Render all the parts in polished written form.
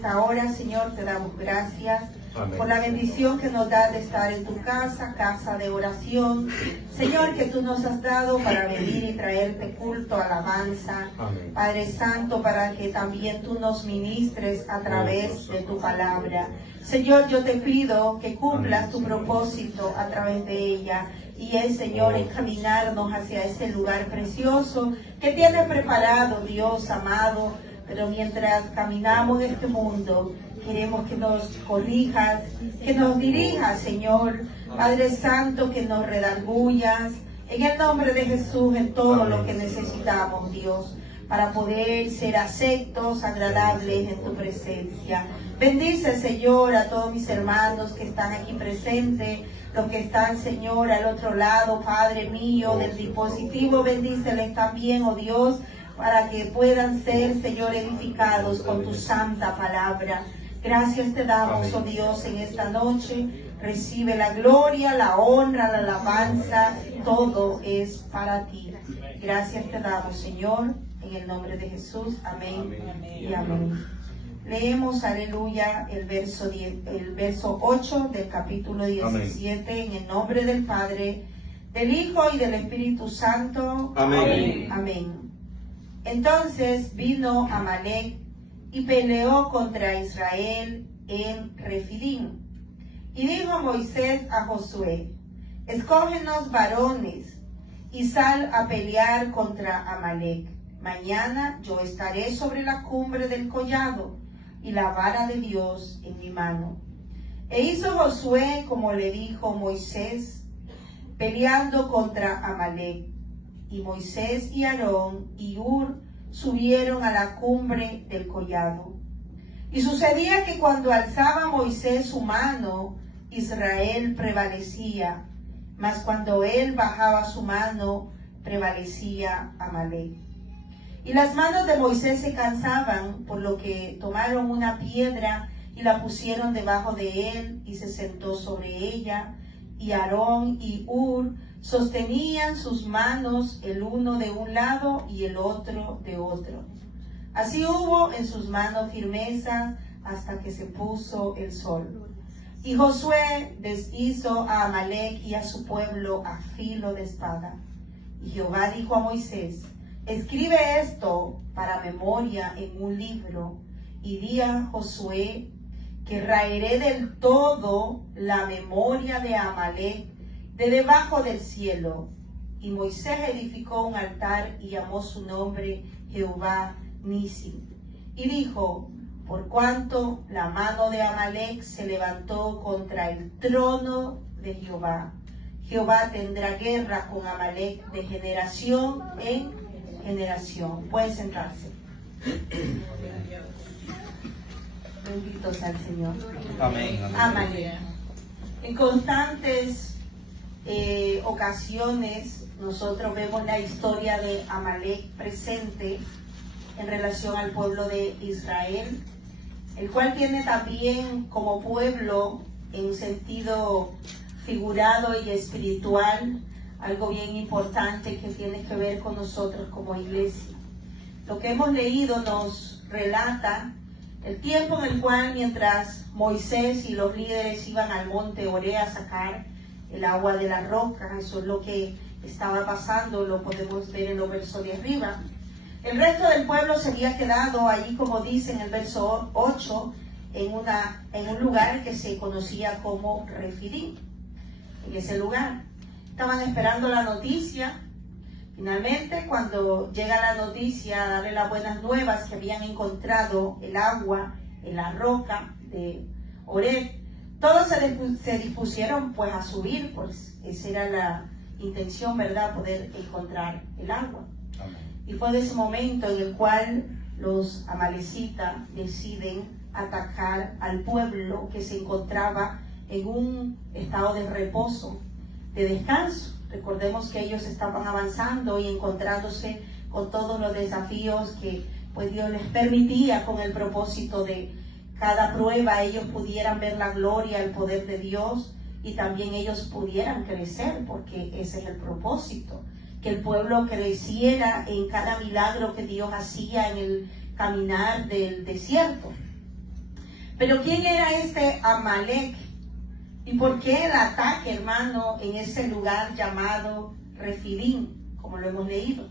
esta hora, Señor, te damos gracias. Amén. Por la bendición que nos da de estar en tu casa, casa de oración. Señor, que tú nos has dado para venir y traerte culto, alabanza. Amén. Padre Santo, para que también tú nos ministres a través de tu palabra. Señor, yo te pido que cumplas Amén, tu Señor. propósito a través de ella. Y es, Señor, encaminarnos hacia ese lugar precioso que tienes preparado, Dios amado. Pero mientras caminamos en este mundo, queremos que nos corrijas, que nos dirijas, Señor. Padre Santo, que nos redargullas. En el nombre de Jesús, en todo lo que necesitamos, Dios, para poder ser aceptos, agradables en tu presencia. Bendice, Señor, a todos mis hermanos que están aquí presentes, los que están, Señor, al otro lado, Padre mío, del dispositivo. Bendíceles también, oh Dios, para que puedan ser, Señor, edificados con tu santa palabra. Gracias te damos, oh Dios, en esta noche. Recibe la gloria, la honra, la alabanza. Todo es para ti. Gracias te damos, Señor, en el nombre de Jesús. Amén y amén. Leemos, aleluya, el verso 8 del capítulo 17, en el nombre del Padre, del Hijo y del Espíritu Santo. Amén. Amén. Entonces vino Amalec y peleó contra Israel en Refidim. Y dijo Moisés a Josué: escógenos varones y sal a pelear contra Amalec. Mañana yo estaré sobre la cumbre del collado y la vara de Dios en mi mano. E hizo Josué como le dijo Moisés, peleando contra Amalec. Y Moisés y Aarón y Hur subieron a la cumbre del collado. Y sucedía que cuando alzaba Moisés su mano, Israel prevalecía, mas cuando él bajaba su mano, prevalecía Amalec. Y las manos de Moisés se cansaban, por lo que tomaron una piedra y la pusieron debajo de él, y se sentó sobre ella. Y Aarón y Hur sostenían sus manos, el uno de un lado y el otro de otro. Así hubo en sus manos firmeza hasta que se puso el sol. Y Josué deshizo a Amalec y a su pueblo a filo de espada. Y Jehová dijo a Moisés: escribe esto para memoria en un libro, y di a Josué que raeré del todo la memoria de Amalec de debajo del cielo. Y Moisés edificó un altar y llamó su nombre Jehová Nissi. Y dijo: por cuanto la mano de Amalec se levantó contra el trono de Jehová, Jehová tendrá guerra con Amalec de generación en generación. Pueden sentarse. Bendito sea el Señor. Amén. Amalec. En constantes ocasiones nosotros vemos la historia de Amalec presente en relación al pueblo de Israel, el cual tiene también como pueblo, en sentido figurado y espiritual, algo bien importante que tiene que ver con nosotros como iglesia. Lo que hemos leído nos relata el tiempo en el cual, mientras Moisés y los líderes iban al monte Oré a sacar el agua de la roca, eso es lo que estaba pasando, lo podemos ver en los versos de arriba. El resto del pueblo se había quedado allí, como dice en el verso 8, en un lugar que se conocía como Refidim. En ese lugar estaban esperando la noticia. Finalmente, cuando llega la noticia, darle las buenas nuevas que habían encontrado el agua en la roca de Oreb, todos se dispusieron pues a subir, pues esa era la intención, ¿verdad? Poder encontrar el agua. Amén. Y fue de ese momento en el cual los amalecitas deciden atacar al pueblo que se encontraba en un estado de reposo, de descanso. Recordemos que ellos estaban avanzando y encontrándose con todos los desafíos que pues Dios les permitía, con el propósito de cada prueba ellos pudieran ver la gloria, el poder de Dios, y también ellos pudieran crecer, porque ese es el propósito, que el pueblo creciera en cada milagro que Dios hacía en el caminar del desierto. Pero ¿quién era este Amalek? ¿Y por qué el ataque, hermano, en ese lugar llamado Refidim, como lo hemos leído?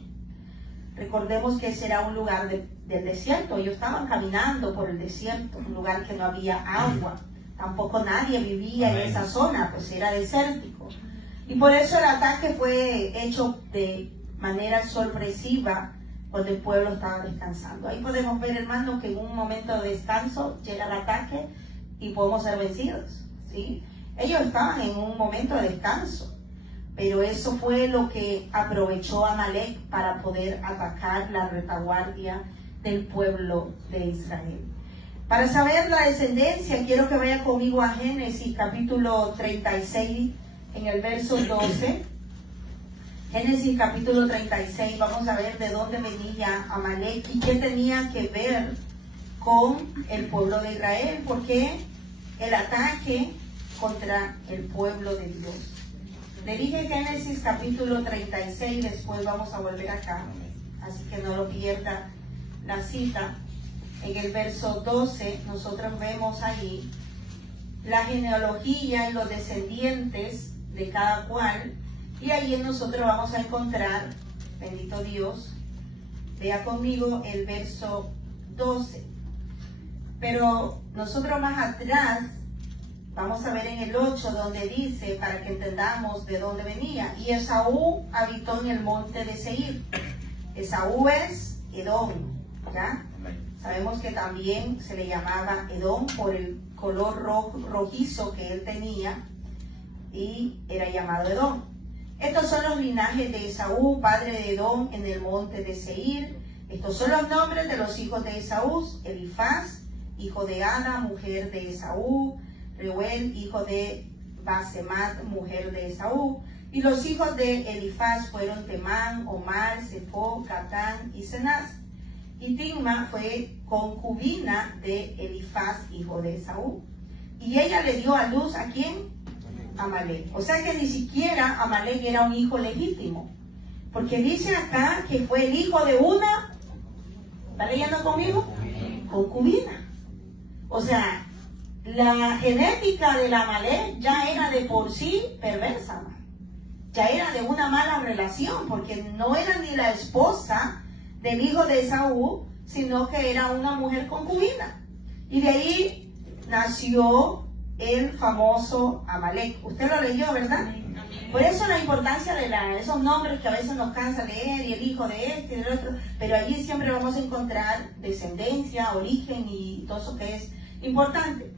Recordemos que ese era un lugar del desierto. Ellos estaban caminando por el desierto, un lugar que no había agua. Tampoco nadie vivía en esa zona, pues era desértico. Y por eso el ataque fue hecho de manera sorpresiva cuando el pueblo estaba descansando. Ahí podemos ver, hermano, que en un momento de descanso llega el ataque y podemos ser vencidos, ¿sí? Ellos estaban en un momento de descanso, pero eso fue lo que aprovechó Amalek para poder atacar la retaguardia del pueblo de Israel. Para saber la descendencia, quiero que vaya conmigo a Génesis capítulo 36, en el verso 12. Génesis capítulo 36, vamos a ver de dónde venía Amalek y qué tenía que ver con el pueblo de Israel, porque el ataque contra el pueblo de Dios. Le dije Génesis capítulo 36, después vamos a volver acá, así que no lo pierda la cita. En el verso 12 nosotros vemos ahí la genealogía y los descendientes de cada cual, y ahí nosotros vamos a encontrar, bendito Dios, vea conmigo el verso 12. Pero nosotros más atrás vamos a ver en el 8 donde dice, para que entendamos de dónde venía, y Esaú habitó en el monte de Seir. Esaú es Edom, ¿ya? Sabemos que también se le llamaba Edom por el color rojizo que él tenía y era llamado Edom. Estos son los linajes de Esaú, padre de Edom, en el monte de Seir. Estos son los nombres de los hijos de Esaú: Elifaz, hijo de Ada, mujer de Esaú; Reuel, hijo de Basemat, mujer de Esaú. Y los hijos de Elifaz fueron Temán, Omar, Sefo, Catán y Cenaz. Y Timna fue concubina de Elifaz, hijo de Esaú. Y ella le dio a luz ¿a quién? Amalek. O sea que ni siquiera Amalek era un hijo legítimo. Porque dice acá que fue el hijo de una, ¿está leyendo conmigo? Concubina. O sea, la genética de la Amalek ya era de por sí perversa. Ya era de una mala relación, porque no era ni la esposa del hijo de Esaú, sino que era una mujer concubina. Y de ahí nació el famoso Amalek. Usted lo leyó, ¿verdad? Por eso la importancia de esos nombres que a veces nos cansa leer, y el hijo de este y del otro, pero allí siempre vamos a encontrar descendencia, origen y todo eso que es importante.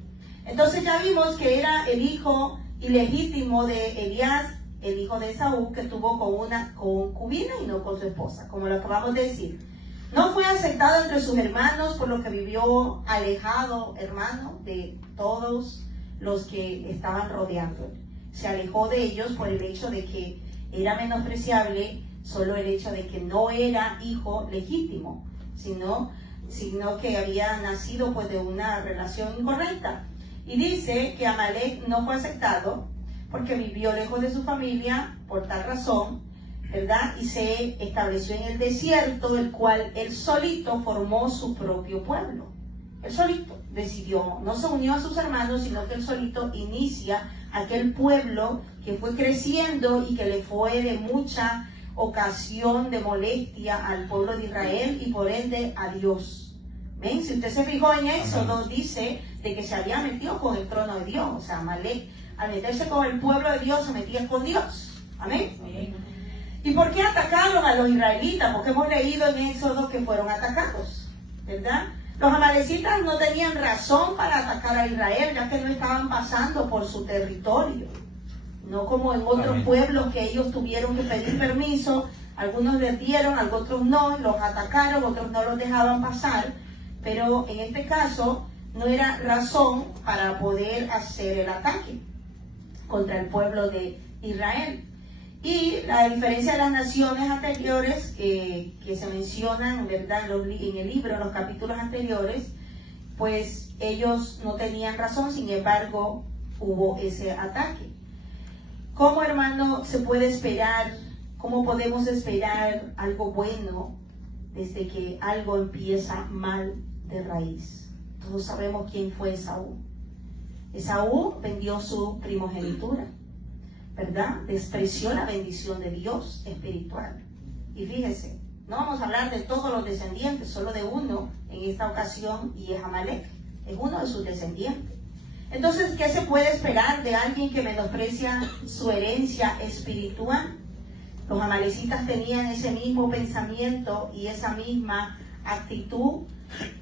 Entonces ya vimos que era el hijo ilegítimo de Elías, el hijo de Esaú, que tuvo con una concubina y no con su esposa, como lo acabamos de decir. No fue aceptado entre sus hermanos, por lo que vivió alejado, hermano, de todos los que estaban rodeando. Se alejó de ellos por el hecho de que era menospreciable, solo el hecho de que no era hijo legítimo, sino que había nacido pues de una relación incorrecta. Y dice que Amalek no fue aceptado porque vivió lejos de su familia por tal razón, ¿verdad? Y se estableció en el desierto, el cual él solito formó su propio pueblo. Él solito decidió, no se unió a sus hermanos, sino que él solito inicia aquel pueblo que fue creciendo y que le fue de mucha ocasión de molestia al pueblo de Israel y por ende a Dios. ¿Ven? Si usted se fijó en Éxodo, dice de que se había metido con el trono de Dios. O sea, Amalek, al meterse con el pueblo de Dios, se metía con Dios. Amén. Amén. ¿Y por qué atacaron a los israelitas? Porque hemos leído en Éxodo que fueron atacados, ¿verdad? Los amalecitas no tenían razón para atacar a Israel, ya que no estaban pasando por su territorio. No como en otros pueblos que ellos tuvieron que pedir permiso. Algunos les dieron, otros no, los atacaron, otros no los dejaban pasar. Pero en este caso no era razón para poder hacer el ataque contra el pueblo de Israel. Y la diferencia de las naciones anteriores que se mencionan, ¿verdad?, en el libro, en los capítulos anteriores, pues ellos no tenían razón, sin embargo, hubo ese ataque. ¿Cómo, hermano, se puede esperar, cómo podemos esperar algo bueno desde que algo empieza mal de raíz? Todos sabemos quién fue Esaú. Esaú vendió su primogenitura, ¿verdad? Despreció la bendición de Dios espiritual. Y fíjese, no vamos a hablar de todos los descendientes, solo de uno en esta ocasión, y es Amalek. Es uno de sus descendientes. Entonces, ¿qué se puede esperar de alguien que menosprecia su herencia espiritual? Los amalecitas tenían ese mismo pensamiento y esa misma actitud,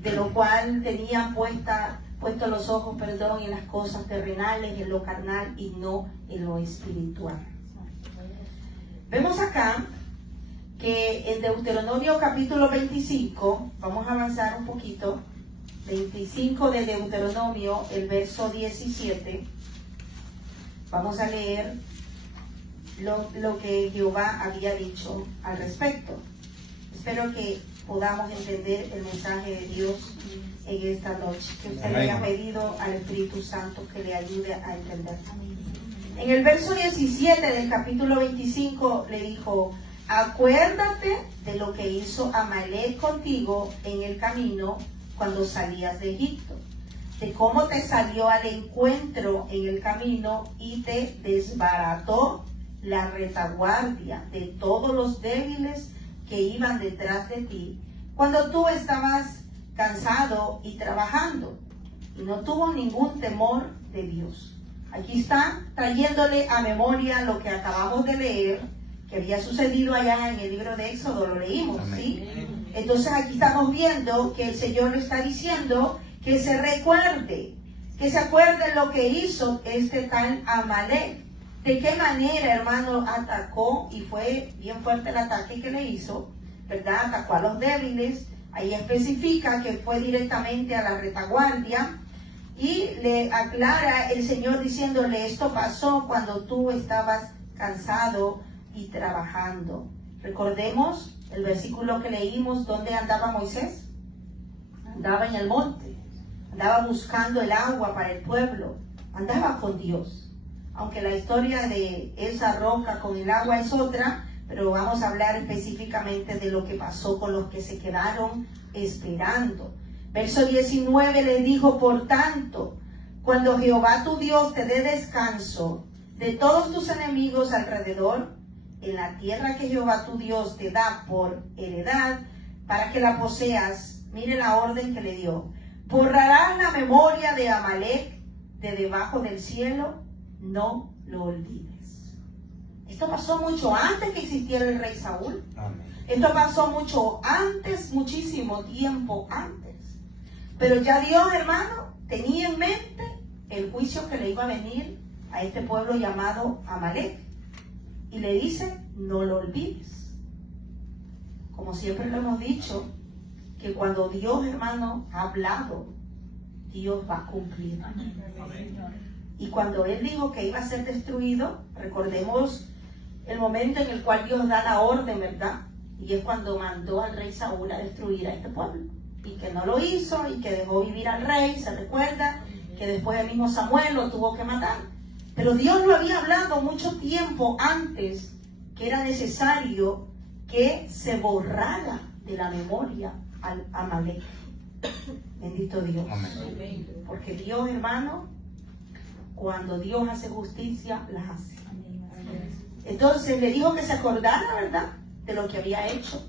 de lo cual tenían puestos los ojos, en las cosas terrenales, en lo carnal y no en lo espiritual. Vemos acá que en Deuteronomio capítulo 25, vamos a avanzar un poquito, 25 de Deuteronomio, el verso 17, vamos a leer lo que Jehová había dicho al respecto. Espero que podamos entender el mensaje de Dios en esta noche, que usted le haya pedido al Espíritu Santo que le ayude a entender. En el verso 17 del capítulo 25 le dijo: acuérdate de lo que hizo Amalek contigo en el camino cuando salías de Egipto, de cómo te salió al encuentro en el camino y te desbarató la retaguardia de todos los débiles que iban detrás de ti, cuando tú estabas cansado y trabajando, y no tuvo ningún temor de Dios. Aquí está trayéndole a memoria lo que acabamos de leer, que había sucedido allá en el libro de Éxodo, lo leímos, ¿sí? Entonces aquí estamos viendo que el Señor le está diciendo que se recuerde, que se acuerde lo que hizo este tal Amalek. De qué manera, hermano, atacó, y fue bien fuerte el ataque que le hizo, ¿verdad? Atacó a los débiles. Ahí especifica que fue directamente a la retaguardia y le aclara el Señor diciéndole: esto pasó cuando tú estabas cansado y trabajando. Recordemos el versículo que leímos. ¿Dónde andaba Moisés? Andaba en el monte, andaba buscando el agua para el pueblo, andaba con Dios. Aunque la historia de esa roca con el agua es otra, pero vamos a hablar específicamente de lo que pasó con los que se quedaron esperando. Verso 19 le dijo: por tanto, cuando Jehová tu Dios te dé descanso de todos tus enemigos alrededor, en la tierra que Jehová tu Dios te da por heredad, para que la poseas, mire la orden que le dio: borrarás la memoria de Amalek de debajo del cielo, no lo olvides. Esto pasó mucho antes que existiera el rey Saúl. Amén. Esto pasó mucho antes, muchísimo tiempo antes. Pero ya Dios, hermano, tenía en mente el juicio que le iba a venir a este pueblo llamado Amalek. Y le dice: no lo olvides. Como siempre lo hemos dicho, que cuando Dios, hermano, ha hablado, Dios va a cumplir. Amén. Y cuando Él dijo que iba a ser destruido, recordemos el momento en el cual Dios da la orden, ¿verdad? Y es cuando mandó al rey Saúl a destruir a este pueblo. Y que no lo hizo, y que dejó vivir al rey. Se recuerda que después el mismo Samuel lo tuvo que matar. Pero Dios lo había hablado mucho tiempo antes, que era necesario que se borrara de la memoria al Amalek. Bendito Dios. Amén. Porque Dios, hermano, cuando Dios hace justicia, las hace. Entonces le dijo que se acordara, ¿verdad?, de lo que había hecho,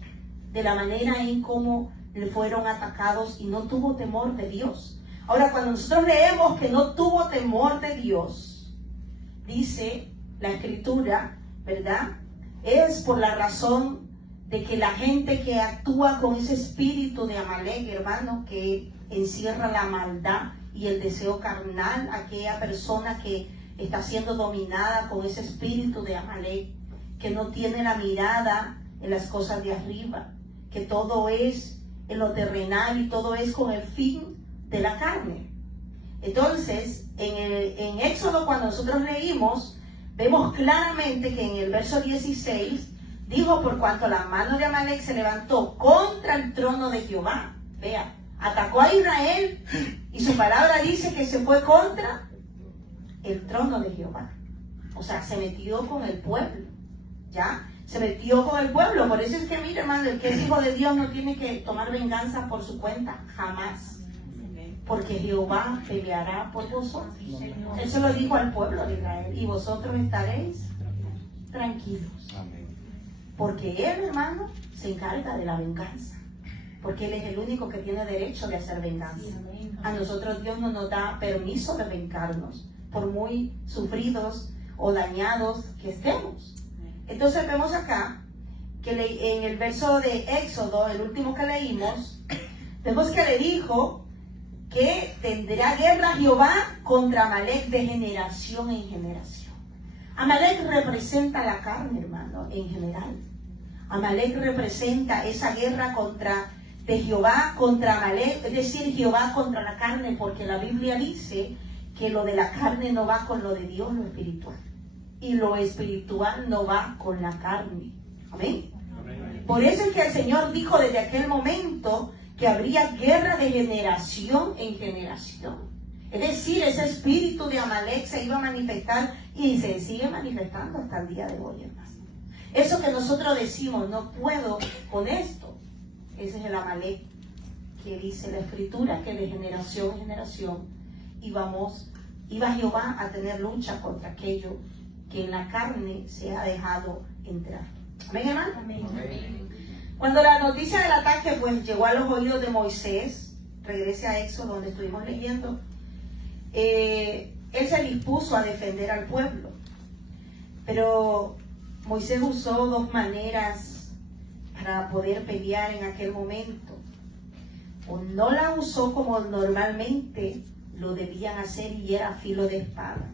de la manera en cómo le fueron atacados, y no tuvo temor de Dios. Ahora, cuando nosotros leemos que no tuvo temor de Dios, dice la Escritura, ¿verdad?, es por la razón de que la gente que actúa con ese espíritu de Amalek, hermano, que encierra la maldad y el deseo carnal, aquella persona que está siendo dominada con ese espíritu de Amalek, que no tiene la mirada en las cosas de arriba, que todo es en lo terrenal y todo es con el fin de la carne. Entonces, en Éxodo, cuando nosotros leímos, vemos claramente que en el verso 16 dijo: por cuanto la mano de Amalek se levantó contra el trono de Jehová. Vea, atacó a Israel y su palabra dice que se fue contra el trono de Jehová. O sea, se metió con el pueblo, ¿ya? Se metió con el pueblo. Por eso es que, mire, hermano, el que es hijo de Dios no tiene que tomar venganza por su cuenta, jamás. porque Jehová peleará por vosotros. Él se lo dijo al pueblo de Israel, y vosotros estaréis tranquilos. Porque Él, hermano, se encarga de la venganza. Porque Él es el único que tiene derecho de hacer venganza. A nosotros Dios no nos da permiso de vengarnos, por muy sufridos o dañados que estemos. Entonces vemos acá que en el verso de Éxodo, el último que leímos, vemos que le dijo que tendrá guerra Jehová contra Amalek de generación en generación. Amalek representa la carne, hermano, en general. Amalek representa esa guerra de Jehová contra Amalek, es decir, Jehová contra la carne, porque la Biblia dice que lo de la carne no va con lo de Dios, lo espiritual. Y lo espiritual no va con la carne. Amén. Por eso es que el Señor dijo desde aquel momento que habría guerra de generación en generación. Es decir, ese espíritu de Amalek se iba a manifestar y se sigue manifestando hasta el día de hoy, hermano. Eso que nosotros decimos, no puedo con esto, ese es el Amalek que dice la Escritura, que de generación en generación iba Jehová a tener lucha contra aquello que en la carne se ha dejado entrar. ¿Amén, hermano? Amén. Cuando la noticia del ataque pues llegó a los oídos de Moisés, regrese a Éxodo donde estuvimos leyendo, él se dispuso a defender al pueblo. Pero Moisés usó dos maneras para poder pelear en aquel momento. O no la usó como normalmente lo debían hacer y era filo de espada,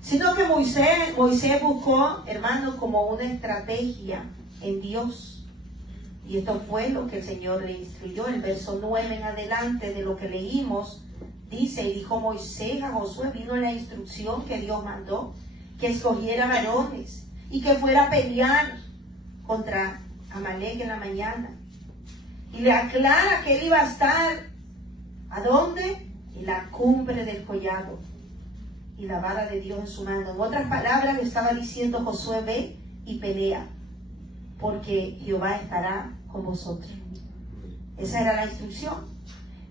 sino que Moisés buscó, hermano, como una estrategia en Dios. Y esto fue lo que el Señor le instruyó. El verso 9 en adelante de lo que leímos dice: y dijo Moisés a Josué, vino la instrucción que Dios mandó, que escogiera varones y que fuera a pelear contra Amalek en la mañana. Y le aclara que él iba a estar, ¿a dónde? En la cumbre del collado, y la vara de Dios en su mano. En otras palabras, le estaba diciendo Josué: ve y pelea, porque Jehová estará con vosotros. Esa era la instrucción.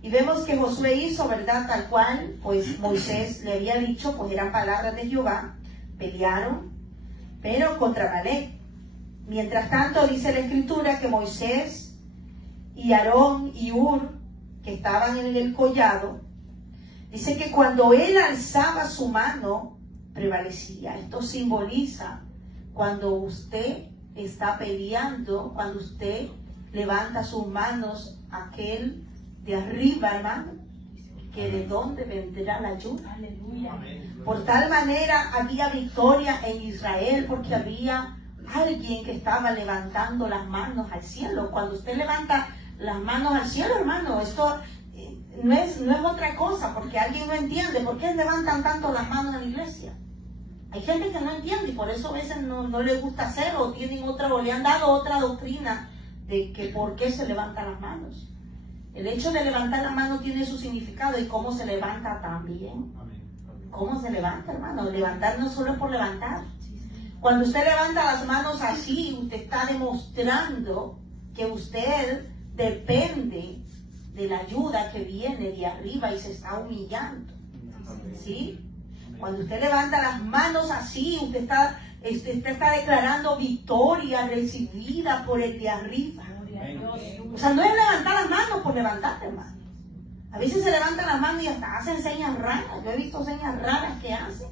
Y vemos que Josué hizo, ¿verdad? Tal cual, pues Moisés le había dicho, pues eran palabras de Jehová. Pelearon, pero contra Amalek. Mientras tanto, dice la Escritura que Moisés y Aarón y Hur, que estaban en el collado, dice que cuando él alzaba su mano, prevalecía. Esto simboliza cuando usted está peleando, cuando usted levanta sus manos, aquel de arriba, hermano, que de dónde vendrá la ayuda. Aleluya. Por tal manera había victoria en Israel, porque había alguien que estaba levantando las manos al cielo. Cuando usted levanta las manos al cielo, hermano, esto no es otra cosa, porque alguien no entiende por qué levantan tanto las manos en la iglesia. Hay gente que no entiende y por eso a veces no les gusta hacer, o tienen otra, o le han dado otra doctrina de que por qué se levantan las manos. El hecho de levantar las manos tiene su significado, y cómo se levanta también. ¿Cómo se levanta, hermano? Levantar no solo es por levantar. Cuando usted levanta las manos así, usted está demostrando que usted depende de la ayuda que viene de arriba y se está humillando. ¿Sí? Cuando usted levanta las manos así, usted está declarando victoria recibida por el de arriba. O sea, no es levantar las manos por levantar, hermano. A veces se levantan las manos y hasta hacen señas raras. Yo he visto señas raras que hacen,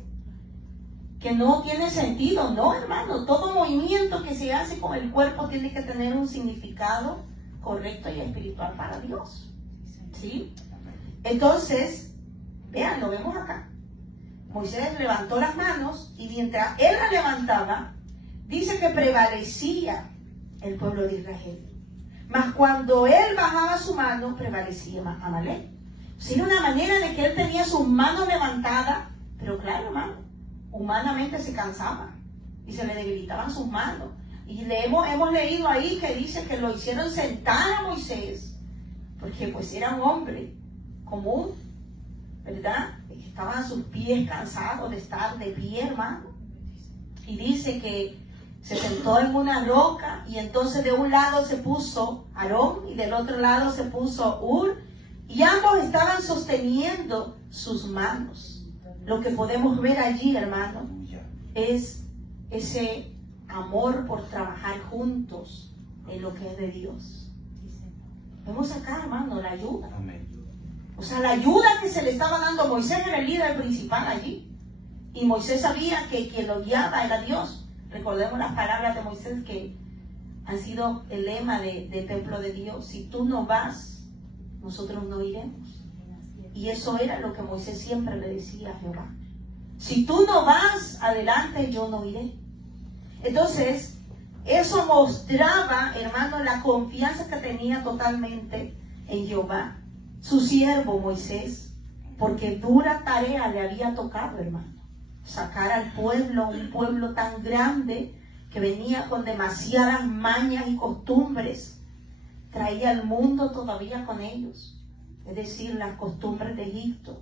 que no tiene sentido. No, hermano, todo movimiento que se hace con el cuerpo tiene que tener un significado correcto y espiritual para Dios. ¿Sí? Entonces, vean, lo vemos acá. Moisés levantó las manos, y mientras él las levantaba, dice que prevalecía el pueblo de Israel. Mas cuando él bajaba su mano, prevalecía Amalek. O sea, era una manera de que él tenía sus manos levantadas, pero claro, hermano, humanamente se cansaba y se le debilitaban sus manos. Y hemos leído ahí que dice que lo hicieron sentar a Moisés, porque pues era un hombre común, ¿verdad? Estaban sus pies cansados de estar de pie, hermano. Y dice que se sentó en una roca, y entonces de un lado se puso Aarón y del otro lado se puso Hur, Y ambos estaban sosteniendo sus manos. Lo que podemos ver allí, hermano, es ese amor por trabajar juntos en lo que es de Dios. Vemos acá, hermano, la ayuda. O sea, la ayuda que se le estaba dando a Moisés era el líder principal allí. Y Moisés sabía que quien lo guiaba era Dios. Recordemos las palabras de Moisés que han sido el lema del templo de Dios. Si tú no vas, nosotros no iremos. Y eso era lo que Moisés siempre le decía a Jehová. Si tú no vas adelante, yo no iré. Entonces, eso mostraba, hermano, la confianza que tenía totalmente en Jehová, su siervo Moisés, porque dura tarea le había tocado, hermano, sacar al pueblo, un pueblo tan grande que venía con demasiadas mañas y costumbres, traía al mundo todavía con ellos, es decir, las costumbres de Egipto.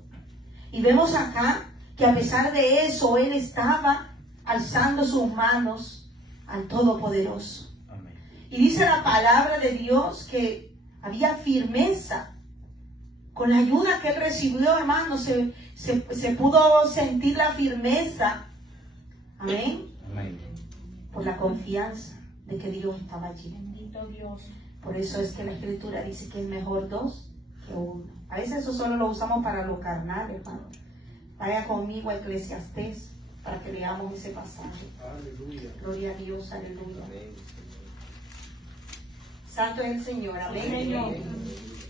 Y vemos acá que a pesar de eso, él estaba alzando sus manos al Todopoderoso. Amén. Y dice la palabra de Dios que había firmeza. Con la ayuda que él recibió, hermano, se pudo sentir la firmeza. Amén. Amén. Por la confianza de que Dios estaba allí. Bendito Dios. Por eso es que la Escritura dice que es mejor dos que uno. A veces eso solo lo usamos para lo carnal, hermano. Vaya conmigo a Eclesiastés para que leamos ese pasaje. Aleluya. Gloria a Dios, aleluya. Amén. Santo es el Señor, amén. Amén.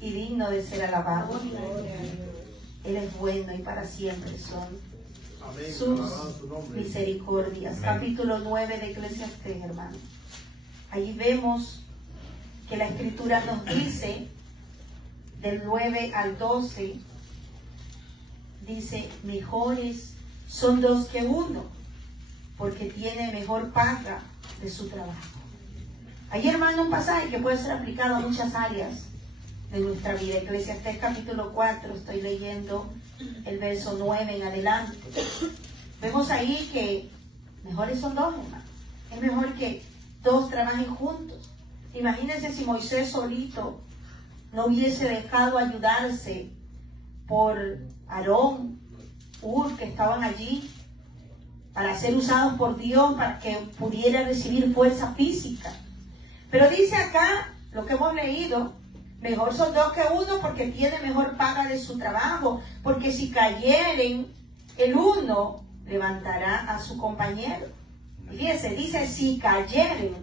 Y digno de ser alabado. Él es bueno y para siempre son amén. Sus misericordias. Amén. Capítulo 9 de Eclesiastés, hermano. Allí vemos que la Escritura nos dice, del 9 al 12, dice, mejores son dos que uno, porque tiene mejor paga de su trabajo. Hay, hermano, un pasaje que puede ser aplicado a muchas áreas de nuestra vida. Eclesiastés capítulo 4, estoy leyendo el verso 9 en adelante. Vemos ahí que mejores son dos, hermano. Es mejor que dos trabajen juntos. Imagínense si Moisés solito no hubiese dejado ayudarse por Aarón, que estaban allí para ser usados por Dios para que pudiera recibir fuerza física. Pero dice acá, lo que hemos leído, mejor son dos que uno porque tiene mejor paga de su trabajo, porque si cayeren, el uno levantará a su compañero. Y fíjense, dice si cayeren,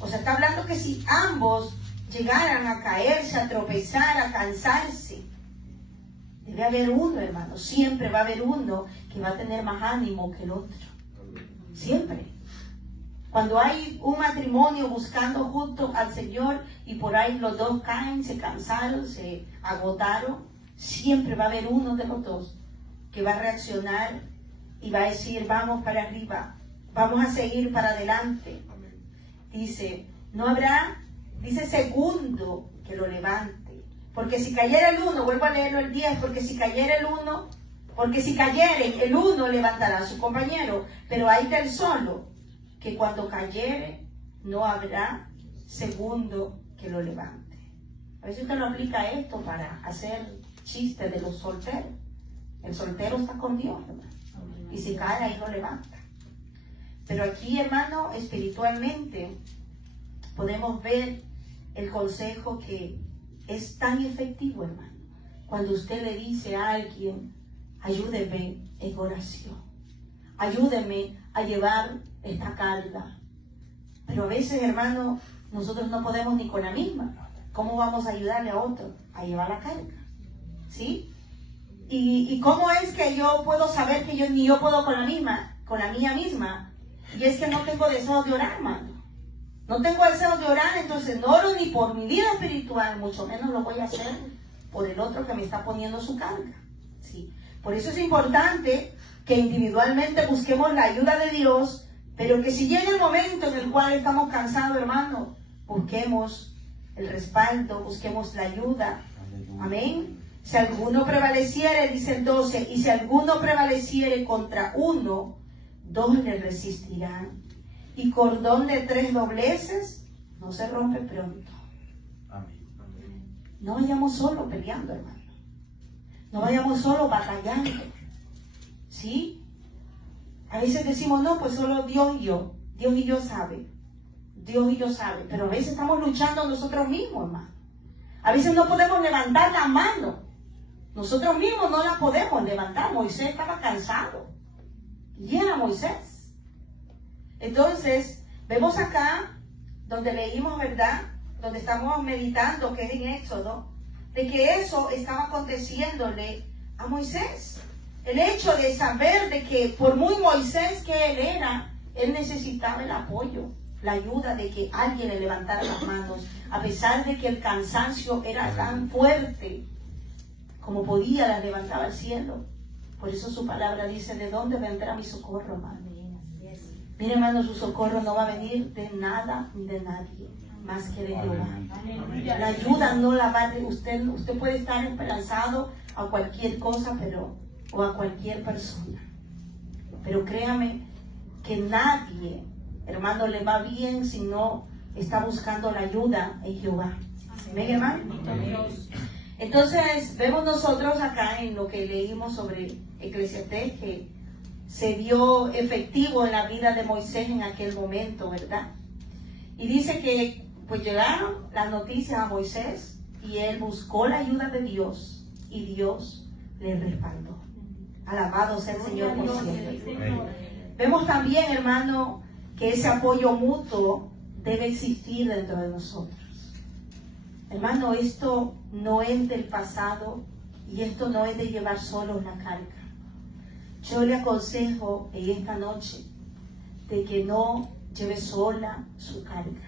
o sea, está hablando que si ambos llegaran a caerse, a tropezar, a cansarse, debe haber uno, hermano, siempre va a haber uno que va a tener más ánimo que el otro, siempre. Cuando hay un matrimonio buscando junto al Señor y por ahí los dos caen, se cansaron, se agotaron, siempre va a haber uno de los dos que va a reaccionar y va a decir, vamos para arriba, vamos a seguir para adelante. Dice, no habrá, dice segundo que lo levante. Porque si cayera el uno, vuelvo a leerlo el 10, porque si cayera el uno, porque si cayeren, el uno levantará a su compañero, pero hay del solo, que cuando cayere, no habrá segundo que lo levante. A veces usted lo aplica esto para hacer chiste de los solteros. El soltero está con Dios, hermano, y si cae, ahí lo levanta. Pero aquí, hermano, espiritualmente, podemos ver el consejo que es tan efectivo, hermano. Cuando usted le dice a alguien, ayúdeme en oración, ayúdeme a llevar esta carga. Pero a veces, hermano, nosotros no podemos ni con la misma. ¿Cómo vamos a ayudarle a otro a llevar la carga? ¿Sí? ¿Y cómo es que yo puedo saber que ni yo puedo con la mía misma? Y es que no tengo deseo de orar, hermano. No tengo deseo de orar, entonces no oro ni por mi vida espiritual, mucho menos lo voy a hacer por el otro que me está poniendo su carga. ¿Sí? Por eso es importante que individualmente busquemos la ayuda de Dios, pero que si llega el momento en el cual estamos cansados, hermano, busquemos el respaldo, busquemos la ayuda. Amén. Si alguno prevaleciere, dice el 12, y si alguno prevaleciere contra uno, dos le resistirán. Y cordón de 3 dobleces no se rompe pronto. Amén. No vayamos solo peleando, hermano. No vayamos solo batallando. ¿Sí? A veces decimos, no, pues solo Dios y yo. Dios y yo sabe. Dios y yo sabe. Pero a veces estamos luchando nosotros mismos, hermano. A veces no podemos levantar la mano. Nosotros mismos no la podemos levantar. Moisés estaba cansado. Y era Moisés. Entonces, vemos acá, donde leímos, ¿verdad? Donde estamos meditando, que es en Éxodo, de que eso estaba aconteciéndole a Moisés. El hecho de saber de que por muy Moisés que él era, él necesitaba el apoyo, la ayuda de que alguien le levantara las manos, a pesar de que el cansancio era tan fuerte, como podía, las levantaba al cielo. Por eso su palabra dice, ¿de dónde vendrá mi socorro, hermano? Mire, hermano, su socorro no va a venir de nada ni de nadie, más que de Jehová. La ayuda no la va a usted. Usted puede estar esperanzado a cualquier cosa, o a cualquier persona. Pero créame que nadie, hermano, le va bien si no está buscando la ayuda en Jehová. ¿Amén, hermano? Entonces, vemos nosotros acá en lo que leímos sobre Eclesiastés que se dio efectivo en la vida de Moisés en aquel momento, ¿verdad? Y dice que pues llegaron las noticias a Moisés y él buscó la ayuda de Dios y Dios le respaldó. Alabado sea el Señor por siempre. Vemos también, hermano, que ese apoyo mutuo debe existir dentro de nosotros. Hermano, esto no es del pasado y esto no es de llevar solos la carga. Yo le aconsejo en esta noche de que no lleve sola su carga,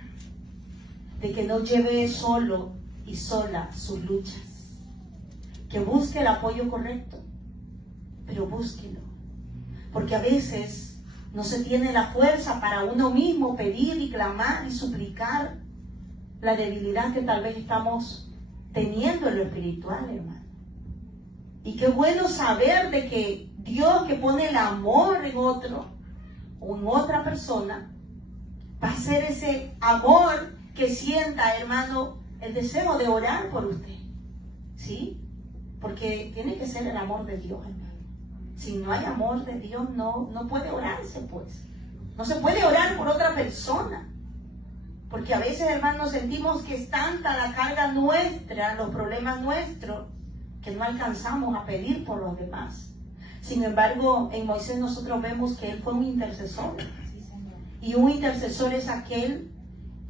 de que no lleve solo y sola sus luchas, que busque el apoyo correcto, pero búsquelo, porque a veces no se tiene la fuerza para uno mismo pedir y clamar y suplicar la debilidad que tal vez estamos teniendo en lo espiritual, hermano. Y qué bueno saber de que Dios, que pone el amor en otro o en otra persona, va a ser ese amor que sienta, hermano, el deseo de orar por usted. ¿Sí? Porque tiene que ser el amor de Dios, hermano. Si no hay amor de Dios, no puede orarse, pues. No se puede orar por otra persona. Porque a veces, hermanos, sentimos que es tanta la carga nuestra, los problemas nuestros, que no alcanzamos a pedir por los demás. Sin embargo, en Moisés nosotros vemos que él fue un intercesor. Y un intercesor es aquel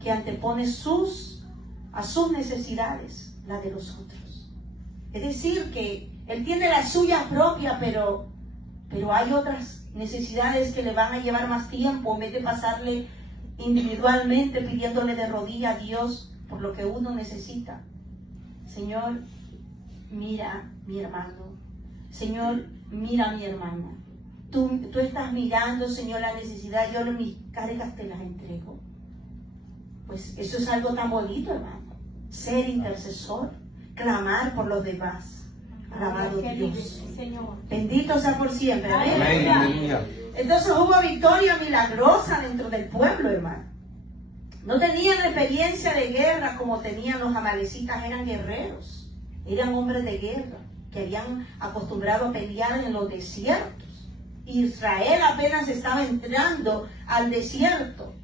que antepone a sus necesidades, la de los otros. Es decir, que él tiene la suya propia, pero hay otras necesidades que le van a llevar más tiempo, en vez de pasarle individualmente pidiéndole de rodilla a Dios por lo que uno necesita. Señor, mira mi hermano. Señor, mira mi hermana. Tú estás mirando, Señor, la necesidad. Yo mis cargas te las entrego. Pues eso es algo tan bonito, hermano. Ser intercesor, clamar por los demás. Alabado Dios. Bendito sea por siempre. Amén. Entonces hubo victoria milagrosa dentro del pueblo, hermano. No tenían experiencia de guerra como tenían los amalecitas, eran guerreros, eran hombres de guerra que habían acostumbrado a pelear en los desiertos. Israel apenas estaba entrando al desierto,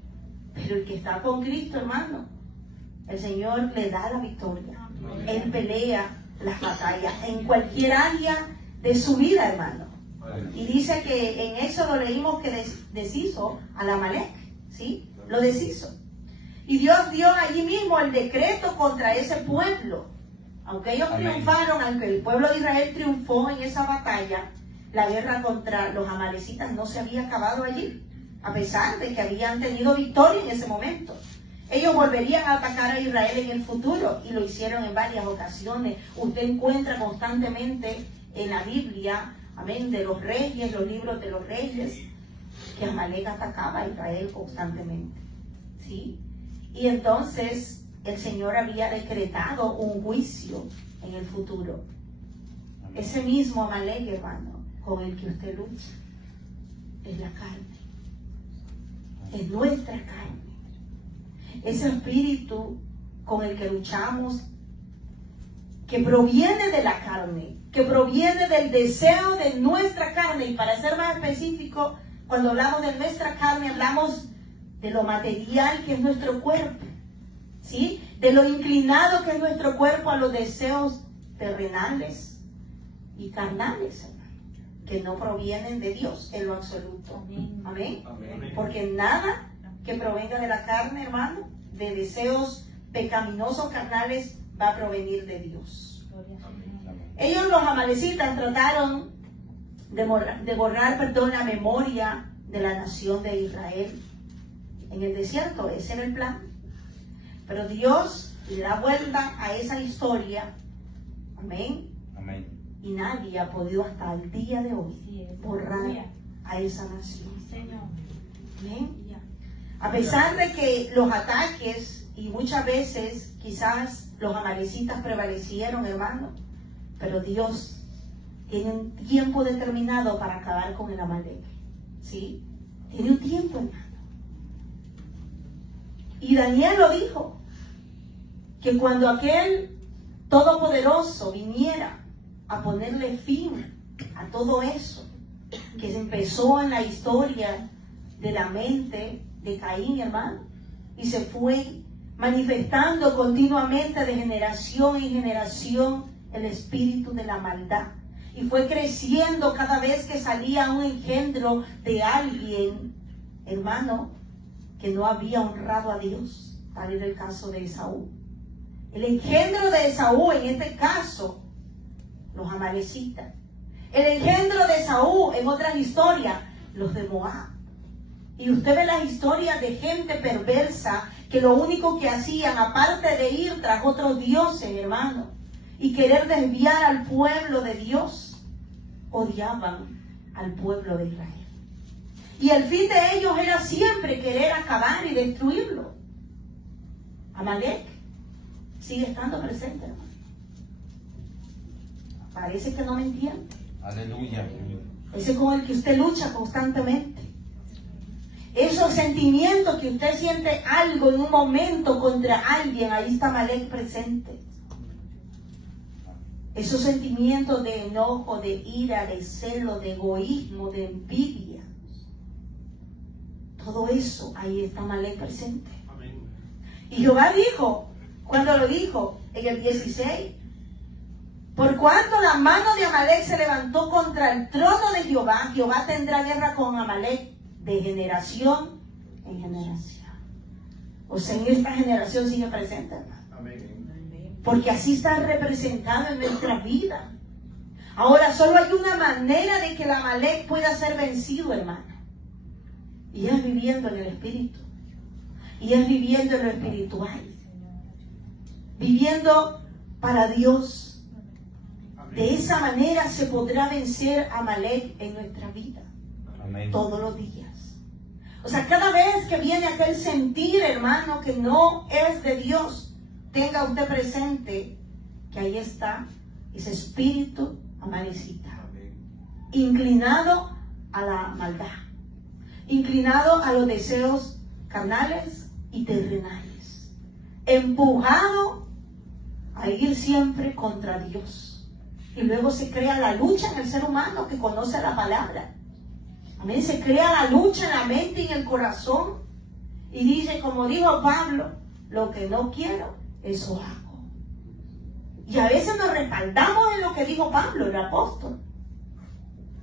pero el que está con Cristo, hermano, el Señor le da la victoria. Él pelea las batallas en cualquier área de su vida, hermano. Y dice que en eso lo leímos que deshizo al Amalek, ¿sí? Lo deshizo. Y Dios dio allí mismo el decreto contra ese pueblo. Aunque ellos triunfaron, aunque el pueblo de Israel triunfó en esa batalla, la guerra contra los amalecitas no se había acabado allí, a pesar de que habían tenido victoria en ese momento. Ellos volverían a atacar a Israel en el futuro, y lo hicieron en varias ocasiones. Usted encuentra constantemente en la Biblia, amén, de los reyes, los libros de los reyes, que Amalek atacaba a Israel constantemente, ¿sí? Y entonces el Señor había decretado un juicio en el futuro. Ese mismo Amalek, hermano, con el que usted lucha, es la carne, es nuestra carne. Ese espíritu con el que luchamos, que proviene de la carne, que proviene del deseo de nuestra carne. Y para ser más específico, cuando hablamos de nuestra carne, hablamos de lo material que es nuestro cuerpo, ¿sí? De lo inclinado que es nuestro cuerpo a los deseos terrenales y carnales, que no provienen de Dios en lo absoluto. Amén. Amén. Amén. Porque nada que provenga de la carne, hermano, de deseos pecaminosos carnales, va a provenir de Dios. Amén. Ellos, los amalecitas, trataron de borrar, la memoria de la nación de Israel en el desierto. Ese era el plan. Pero Dios le da vuelta a esa historia. Amén. Amén. Y nadie ha podido hasta el día de hoy borrar a esa nación. Amén. A pesar de que los ataques, y muchas veces quizás los amalecitas prevalecieron, hermano, pero Dios tiene un tiempo determinado para acabar con el Amalek. ¿Sí? Tiene un tiempo, hermano. Y Daniel lo dijo, que cuando aquel Todopoderoso viniera a ponerle fin a todo eso que se empezó en la historia de la mente de Caín, hermano, y se fue manifestando continuamente de generación en generación el espíritu de la maldad, y fue creciendo cada vez que salía un engendro de alguien, hermano, que no había honrado a Dios. Tal era el caso de Esaú. El engendro de Esaú, en este caso, los amalecitas. El engendro de Esaú, en otras historias, los de Moab. Y usted ve las historias de gente perversa que lo único que hacían, aparte de ir tras otros dioses, hermano, y querer desviar al pueblo de Dios, odiaban al pueblo de Israel. Y el fin de ellos era siempre querer acabar y destruirlo. Amalek sigue estando presente, hermano. Parece que no me entiende. Aleluya. Ese es con el que usted lucha constantemente. Esos sentimientos que usted siente algo en un momento contra alguien, ahí está Amalek presente. Esos sentimientos de enojo, de ira, de celo, de egoísmo, de envidia. Todo eso, ahí está Amalek presente. Y Jehová dijo, cuando lo dijo en el 16, por cuanto la mano de Amalek se levantó contra el trono de Jehová, Jehová tendrá guerra con Amalek de generación en generación. O sea, en esta generación sigue presente, hermano. Amén. Porque así está representado en nuestra vida. Ahora, solo hay una manera de que el Amalek pueda ser vencido, hermano. Y es viviendo en el Espíritu. Y es viviendo en lo espiritual. Viviendo para Dios. De esa manera se podrá vencer a Amalek en nuestra vida. Amén. Todos los días. O sea, cada vez que viene aquel sentir, hermano, que no es de Dios, tenga usted presente que ahí está ese espíritu amalecita. Inclinado a la maldad. Inclinado a los deseos carnales y terrenales. Empujado a ir siempre contra Dios. Y luego se crea la lucha en el ser humano que conoce la palabra. Amén. Se crea la lucha en la mente y en el corazón. Y dice, como dijo Pablo, lo que no quiero, eso hago. Y a veces nos respaldamos en lo que dijo Pablo, el apóstol.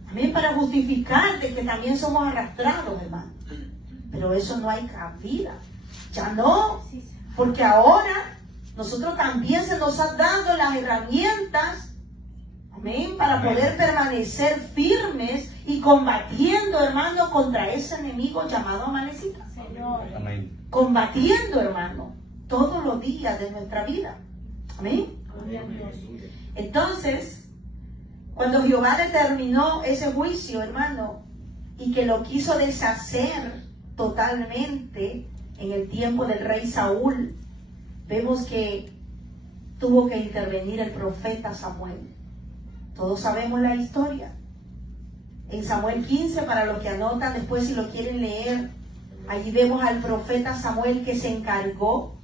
Amén. Para justificar de que también somos arrastrados, hermano. Pero eso no hay cabida. Ya no. Porque ahora nosotros también se nos han dado las herramientas. Amén. Para poder permanecer firmes y combatiendo, hermano, contra ese enemigo llamado Amalecita. Amén. Combatiendo, hermano, todos los días de nuestra vida. Amén. Entonces, cuando Jehová determinó ese juicio, hermano, y que lo quiso deshacer totalmente en el tiempo del rey Saúl, vemos que tuvo que intervenir el profeta Samuel. Todos sabemos la historia. En Samuel 15, para los que anotan después si lo quieren leer, allí vemos al profeta Samuel que se encargó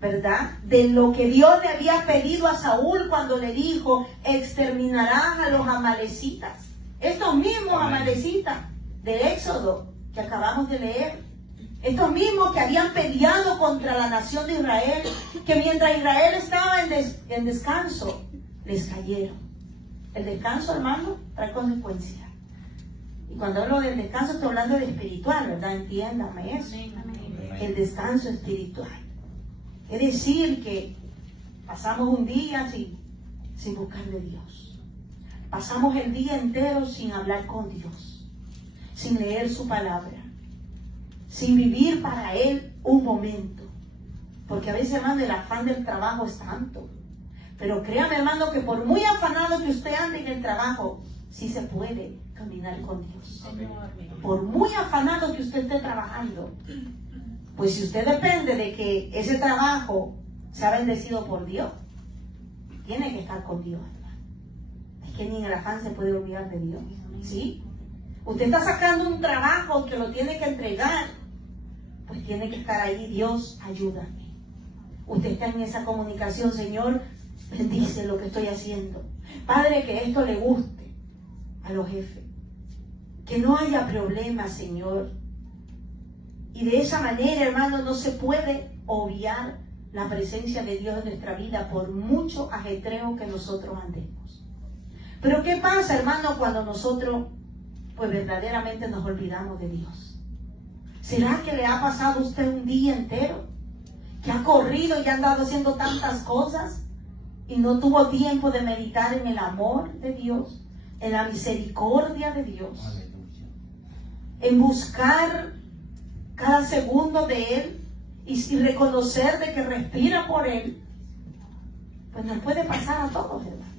¿verdad? De lo que Dios le había pedido a Saúl cuando le dijo, exterminarás a los amalecitas. Estos mismos amalecitas del Éxodo que acabamos de leer. Estos mismos que habían peleado contra la nación de Israel, que mientras Israel estaba en descanso, les cayeron. El descanso, hermano, trae consecuencias. Y cuando hablo del descanso, estoy hablando del espiritual, ¿verdad? Entiéndame eso. El descanso espiritual. Es decir, que pasamos un día sin buscar de Dios. Pasamos el día entero sin hablar con Dios, sin leer su palabra, sin vivir para Él un momento. Porque a veces, hermano, el afán del trabajo es tanto. Pero créame, hermano, que por muy afanado que usted ande en el trabajo, sí se puede caminar con Dios. Por muy afanado que usted esté trabajando, pues si usted depende de que ese trabajo sea bendecido por Dios, tiene que estar con Dios, hermano. Es que ni en el afán se puede olvidar de Dios, ¿sí? Usted está sacando un trabajo que lo tiene que entregar, pues tiene que estar ahí. Dios, ayúdame. Usted está en esa comunicación, Señor, bendice lo que estoy haciendo. Padre, que esto le guste a los jefes. Que no haya problemas, Señor. Y de esa manera, hermano, no se puede obviar la presencia de Dios en nuestra vida por mucho ajetreo que nosotros andemos. Pero ¿qué pasa, hermano, cuando nosotros pues verdaderamente nos olvidamos de Dios? ¿Será que le ha pasado a usted un día entero que ha corrido y ha andado haciendo tantas cosas y no tuvo tiempo de meditar en el amor de Dios, en la misericordia de Dios, en buscar cada segundo de Él y reconocer de que respira por Él? Pues nos puede pasar a todos, hermano.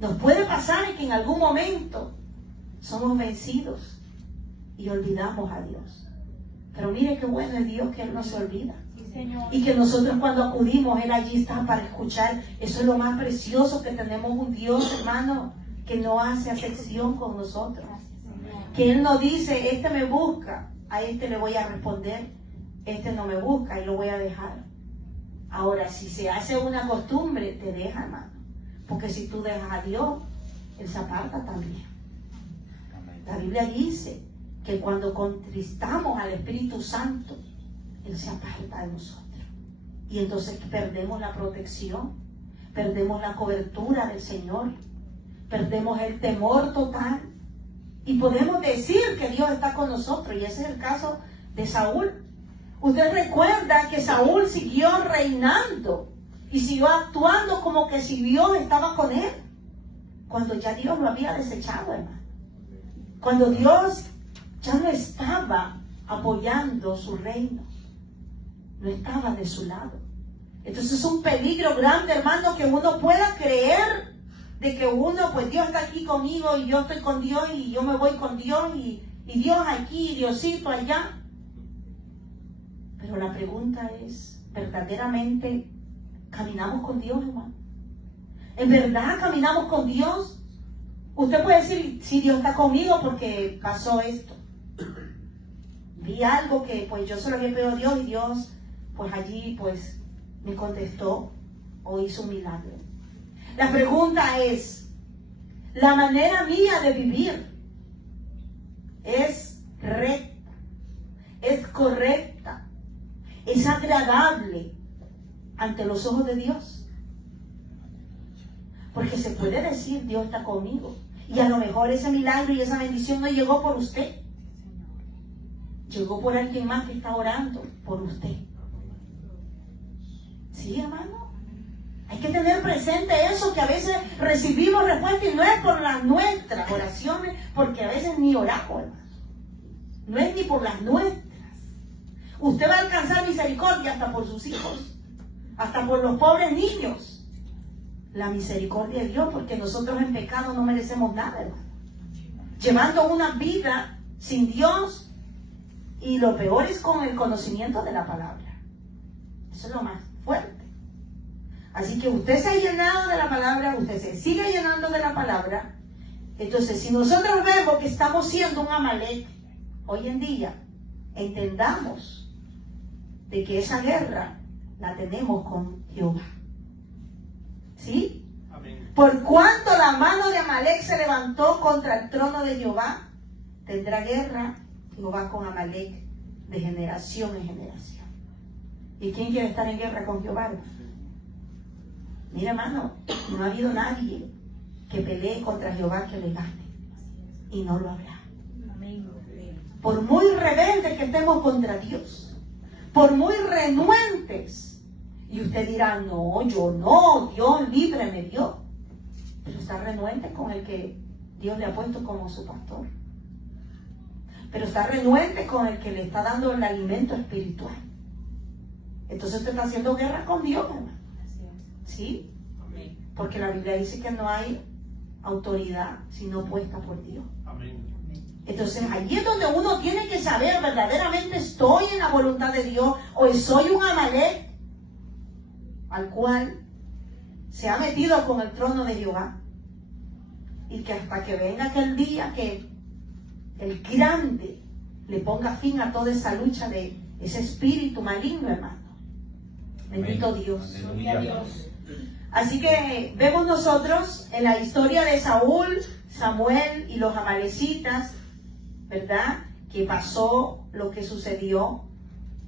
Nos puede pasar en que en algún momento somos vencidos y olvidamos a Dios. Pero mire qué bueno es Dios, que Él no se olvida. Y que nosotros cuando acudimos, Él allí está para escuchar. Eso es lo más precioso, que tenemos un Dios, hermano, que no hace acepción con nosotros. Que Él no dice, este me busca, a este le voy a responder, este no me busca y lo voy a dejar. Ahora, si se hace una costumbre, te deja, hermano. Porque si tú dejas a Dios, Él se aparta también. La Biblia dice que cuando contristamos al Espíritu Santo, Él se aparta de nosotros. Y entonces perdemos la protección, perdemos la cobertura del Señor, perdemos el temor total. Y podemos decir que Dios está con nosotros. Y ese es el caso de Saúl. Usted recuerda que Saúl siguió reinando y siguió actuando como que si Dios estaba con él, cuando ya Dios lo había desechado, hermano. Cuando Dios ya no estaba apoyando su reino, no estaba de su lado. Entonces es un peligro grande, hermano, que uno pueda creer de que uno, pues Dios está aquí conmigo y yo estoy con Dios y yo me voy con Dios y Dios aquí y Diosito allá. Pero la pregunta es, ¿verdaderamente caminamos con Dios, hermano? ¿En verdad caminamos con Dios? Usted puede decir, sí, Dios está conmigo porque pasó esto. Vi algo que pues yo se lo había pedido a Dios y Dios pues allí pues me contestó o hizo un milagro. La pregunta es, ¿la manera mía de vivir es recta, es correcta, es agradable ante los ojos de Dios? Porque se puede decir, Dios está conmigo, y a lo mejor ese milagro y esa bendición no llegó por usted, llegó por alguien más que está orando por usted. ¿Sí, hermano? Hay que tener presente eso, que a veces recibimos respuesta y no es por las nuestras oraciones, porque a veces ni oramos, hermano. No es ni por las nuestras. Usted va a alcanzar misericordia hasta por sus hijos, hasta por los pobres niños. La misericordia de Dios, porque nosotros en pecado no merecemos nada, hermano. Llevando una vida sin Dios, y lo peor es con el conocimiento de la palabra. Eso es lo más fuerte. Así que usted se ha llenado de la palabra, usted se sigue llenando de la palabra. Entonces, si nosotros vemos que estamos siendo un Amalek hoy en día, entendamos de que esa guerra la tenemos con Jehová. ¿Sí? Amén. Por cuanto la mano de Amalek se levantó contra el trono de Jehová, tendrá guerra Jehová con Amalek de generación en generación. ¿Y quién quiere estar en guerra con Jehová, hermano? Mira, hermano, no ha habido nadie que pelee contra Jehová que le gane. Y no lo habrá. Por muy rebeldes que estemos contra Dios, por muy renuentes, y usted dirá, no, yo no, Dios líbreme, Dios. Pero está renuente con el que Dios le ha puesto como su pastor. Pero está renuente con el que le está dando el alimento espiritual. Entonces usted está haciendo guerra con Dios, hermano. ¿Sí? Porque la Biblia dice que no hay autoridad sino puesta por Dios. Amén. Entonces allí es donde uno tiene que saber verdaderamente estoy en la voluntad de Dios o soy un Amalek al cual se ha metido con el trono de Jehová. Y que hasta que venga aquel día que el grande le ponga fin a toda esa lucha de ese espíritu maligno, hermano. Bendito Amén. Dios. Aleluya. Así que vemos nosotros en la historia de Saúl, Samuel y los amalecitas, ¿verdad? Que pasó lo que sucedió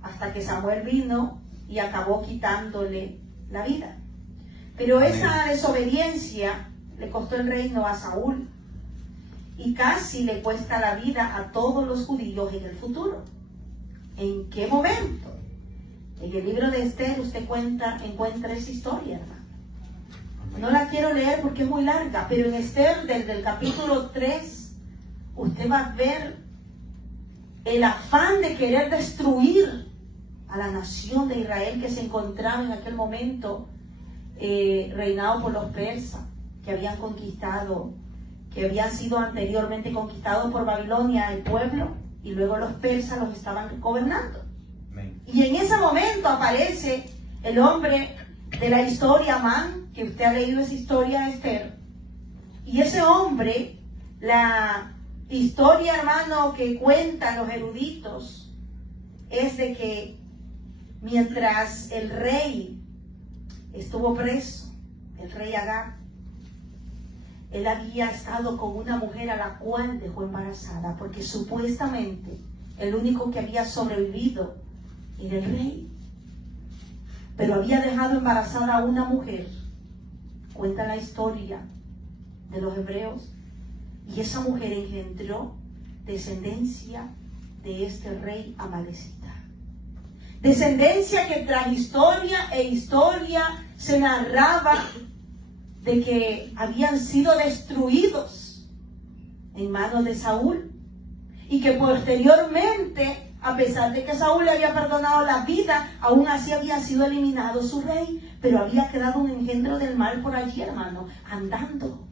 hasta que Samuel vino y acabó quitándole la vida. Pero esa desobediencia le costó el reino a Saúl y casi le cuesta la vida a todos los judíos en el futuro. ¿En qué momento? En el libro de Esther usted encuentra esa historia, hermano. No la quiero leer porque es muy larga, pero en Esther, desde el capítulo 3, usted va a ver el afán de querer destruir a la nación de Israel que se encontraba en aquel momento reinado por los persas, que habían conquistado, que habían sido anteriormente conquistados por Babilonia el pueblo, y luego los persas los estaban gobernando. Amén. Y en ese momento aparece el hombre de la historia, Amán, que usted ha leído esa historia de Esther. Y ese hombre, la historia, hermano, que cuentan los eruditos, es de que mientras el rey estuvo preso, el rey Agag, él había estado con una mujer a la cual dejó embarazada, porque supuestamente el único que había sobrevivido era el rey. Pero había dejado embarazada a una mujer. Cuenta la historia de los hebreos. Y esa mujer engendró descendencia de este rey amalecita. Descendencia que tras historia e historia se narraba de que habían sido destruidos en manos de Saúl. Y que posteriormente, a pesar de que Saúl le había perdonado la vida, aún así había sido eliminado su rey. Pero había quedado un engendro del mal por allí, hermano, andando.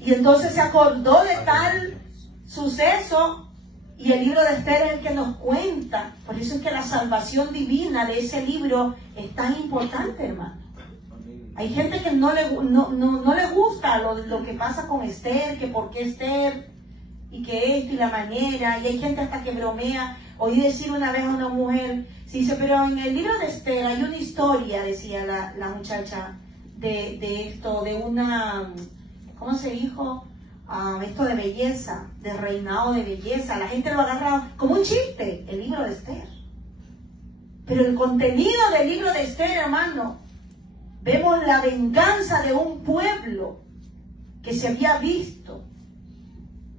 Y entonces se acordó de tal suceso, y el libro de Esther es el que nos cuenta. Por eso es que la salvación divina de ese libro es tan importante, hermano. Hay gente que no le gusta lo que pasa con Esther, que por qué Esther, y que esto y la manera, y hay gente hasta que bromea. Oí decir una vez a una mujer, se dice, pero en el libro de Esther hay una historia, decía la muchacha, de esto, de una, ¿cómo se dijo? Esto de belleza, de reinado de belleza. La gente lo agarra como un chiste, el libro de Esther. Pero el contenido del libro de Esther, hermano, vemos la venganza de un pueblo que se había visto,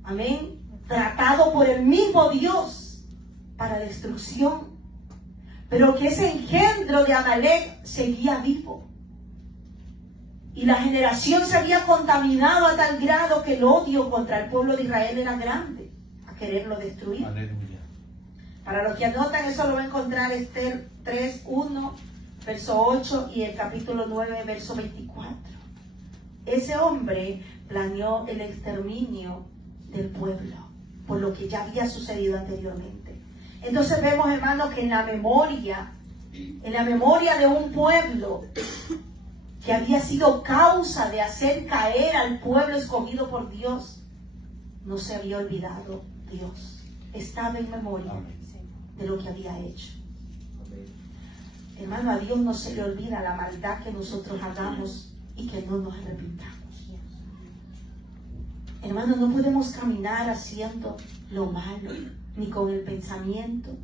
amén, tratado por el mismo Dios para destrucción, pero que ese engendro de Amalek seguía vivo. Y la generación se había contaminado a tal grado que el odio contra el pueblo de Israel era grande, a quererlo destruir. Aleluya. Para los que anotan, eso lo va a encontrar Esther 3, 1, verso 8 y el capítulo 9, verso 24. Ese hombre planeó el exterminio del pueblo, por lo que ya había sucedido anteriormente. Entonces vemos, hermanos, que en la memoria de un pueblo que había sido causa de hacer caer al pueblo escogido por Dios, no se había olvidado Dios. Estaba en memoria de lo que había hecho. Hermano, a Dios no se le olvida la maldad que nosotros hagamos y que no nos arrepintamos. Hermano, no podemos caminar haciendo lo malo, ni con el pensamiento,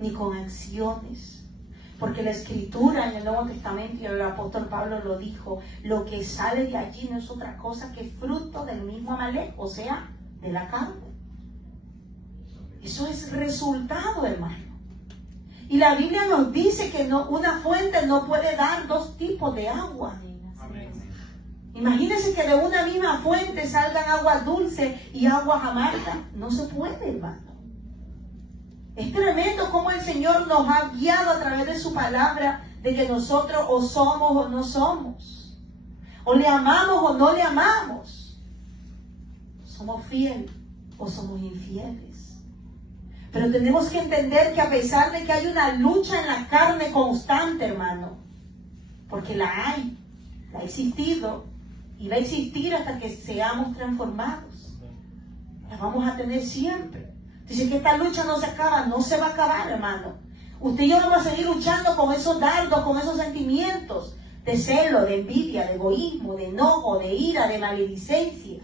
ni con acciones. Porque la Escritura en el Nuevo Testamento, y el apóstol Pablo lo dijo, lo que sale de allí no es otra cosa que fruto del mismo Amalek, o sea, de la carne. Eso es resultado, hermano. Y la Biblia nos dice que una fuente no puede dar dos tipos de agua. Imagínense que de una misma fuente salgan aguas dulces y aguas amargas. No se puede, hermano. Es tremendo cómo el Señor nos ha guiado a través de su palabra, de que nosotros o somos o no somos, o le amamos o no le amamos, somos fieles o somos infieles. Pero tenemos que entender que a pesar de que hay una lucha en la carne constante, hermano, porque la hay, ha existido y va a existir hasta que seamos transformados, la vamos a tener siempre. Dice que esta lucha no se acaba, no se va a acabar, hermano. Usted y yo vamos a seguir luchando con esos dardos, con esos sentimientos de celo, de envidia, de egoísmo, de enojo, de ira, de maledicencia.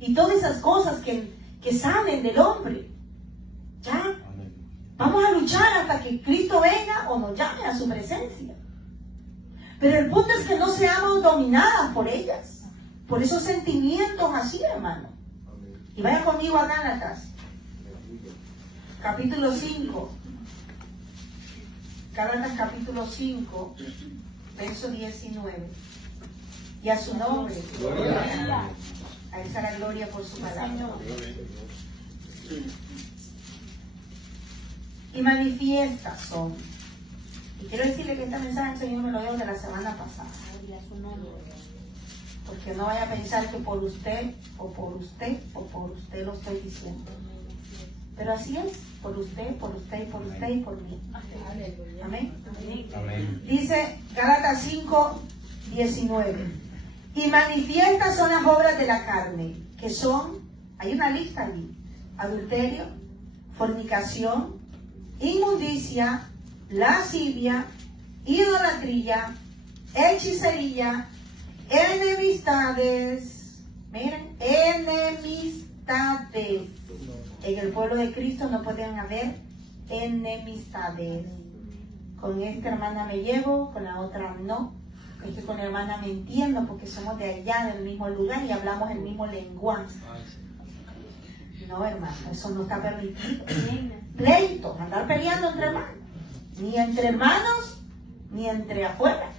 Y todas esas cosas que salen del hombre. ¿Ya? Vamos a luchar hasta que Cristo venga o nos llame a su presencia. Pero el punto es que no seamos dominadas por ellas, por esos sentimientos así, hermano. Y vaya conmigo a Gálatas. Capítulo 5, Gálatas capítulo 5, verso 19. Y a su nombre, gloria. A esa la gloria por su palabra. Y manifiestas son. Y quiero decirle que este mensaje el Señor me lo dio de la semana pasada. Porque no vaya a pensar que por usted lo estoy diciendo. Pero así es, por usted y por mí. Amén. Amén. Dice Gálatas 5, 19. Y manifiestas son las obras de la carne, que son, hay una lista allí: adulterio, fornicación, inmundicia, lascivia, idolatría, hechicería, enemistades. Miren, enemistades. En el pueblo de Cristo no pueden haber enemistades. Con esta hermana me llevo, con la otra no. Es que con la hermana me entiendo porque somos de allá, del mismo lugar y hablamos el mismo lenguaje. No, hermano, eso no está permitido. Pleitos, andar peleando entre hermanos. Ni entre hermanos, ni entre afuera,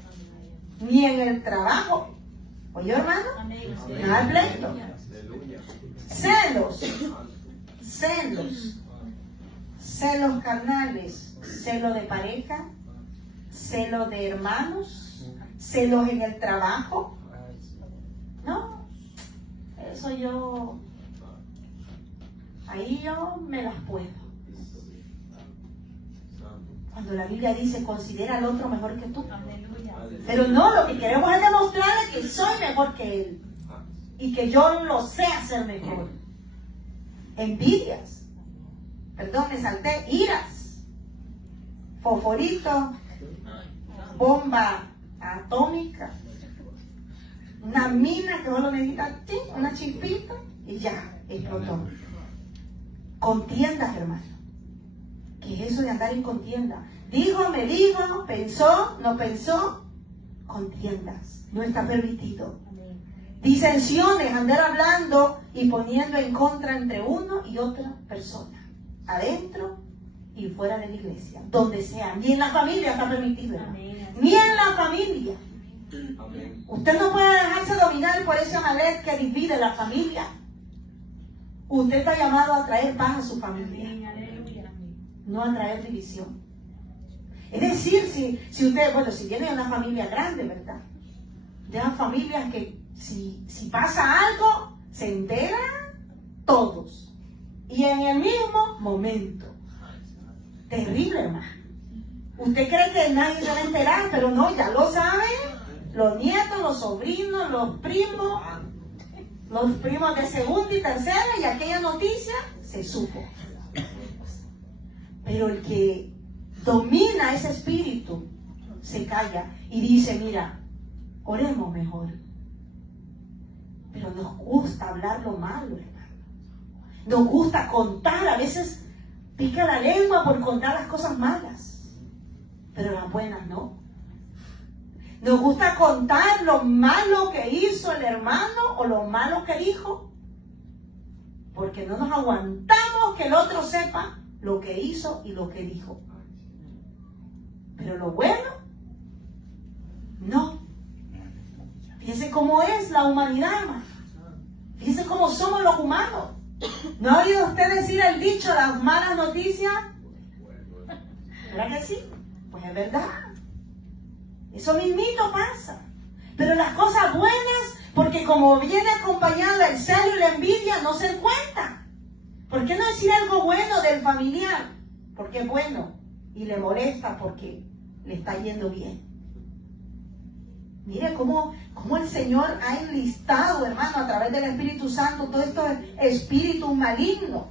ni en el trabajo. ¿Oye, hermano? Nada de pleito. Celos carnales, celo de pareja, celo de hermanos, celos en el trabajo. No, eso ahí yo me las puedo. Cuando la Biblia dice, considera al otro mejor que tú. Pero no, lo que queremos es demostrarle que soy mejor que él y que yo lo sé hacer mejor. Envidias, perdón, me salté, iras, fosforito, bomba atómica, una mina que solo necesita una chispita y ya explotó. Contiendas, hermano. ¿Qué es eso de andar en contienda? Dijo, me dijo, pensó, no pensó. Contiendas, no está permitido. Disensiones, andar hablando y poniendo en contra entre uno y otra persona, adentro y fuera de la iglesia, donde sea. Ni en la familia está permitido. Ni en la familia. Amén. Usted no puede dejarse dominar por ese Amalek que divide la familia. Usted está llamado a traer paz a su familia, no a traer división. Es decir, si usted, si viene de una familia grande, ¿verdad? De las familias que si pasa algo, se enteran todos. Y en el mismo momento. Terrible, hermano. Usted cree que nadie se va a enterar, pero no, ya lo saben los nietos, los sobrinos, los primos de segunda y tercera, y aquella noticia se supo. Pero el que domina ese espíritu se calla y dice, mira, oremos mejor. Pero nos gusta hablar lo malo, hermano. Nos gusta contar, a veces pica la lengua por contar las cosas malas, pero las buenas no. Nos gusta contar lo malo que hizo el hermano o lo malo que dijo, porque no nos aguantamos que el otro sepa lo que hizo y lo que dijo. Pero lo bueno, no. Fíjense cómo es la humanidad, hermano. Fíjense cómo somos los humanos. ¿No ha oído usted decir el dicho, las malas noticias? ¿Verdad que sí? Pues es verdad. Eso mismito pasa. Pero las cosas buenas, porque como viene acompañado el celo y la envidia, no se cuenta. ¿Por qué no decir algo bueno del familiar? Porque es bueno y le molesta porque le está yendo bien. Mire cómo el Señor ha enlistado, hermano, a través del Espíritu Santo, todos estos espíritus malignos.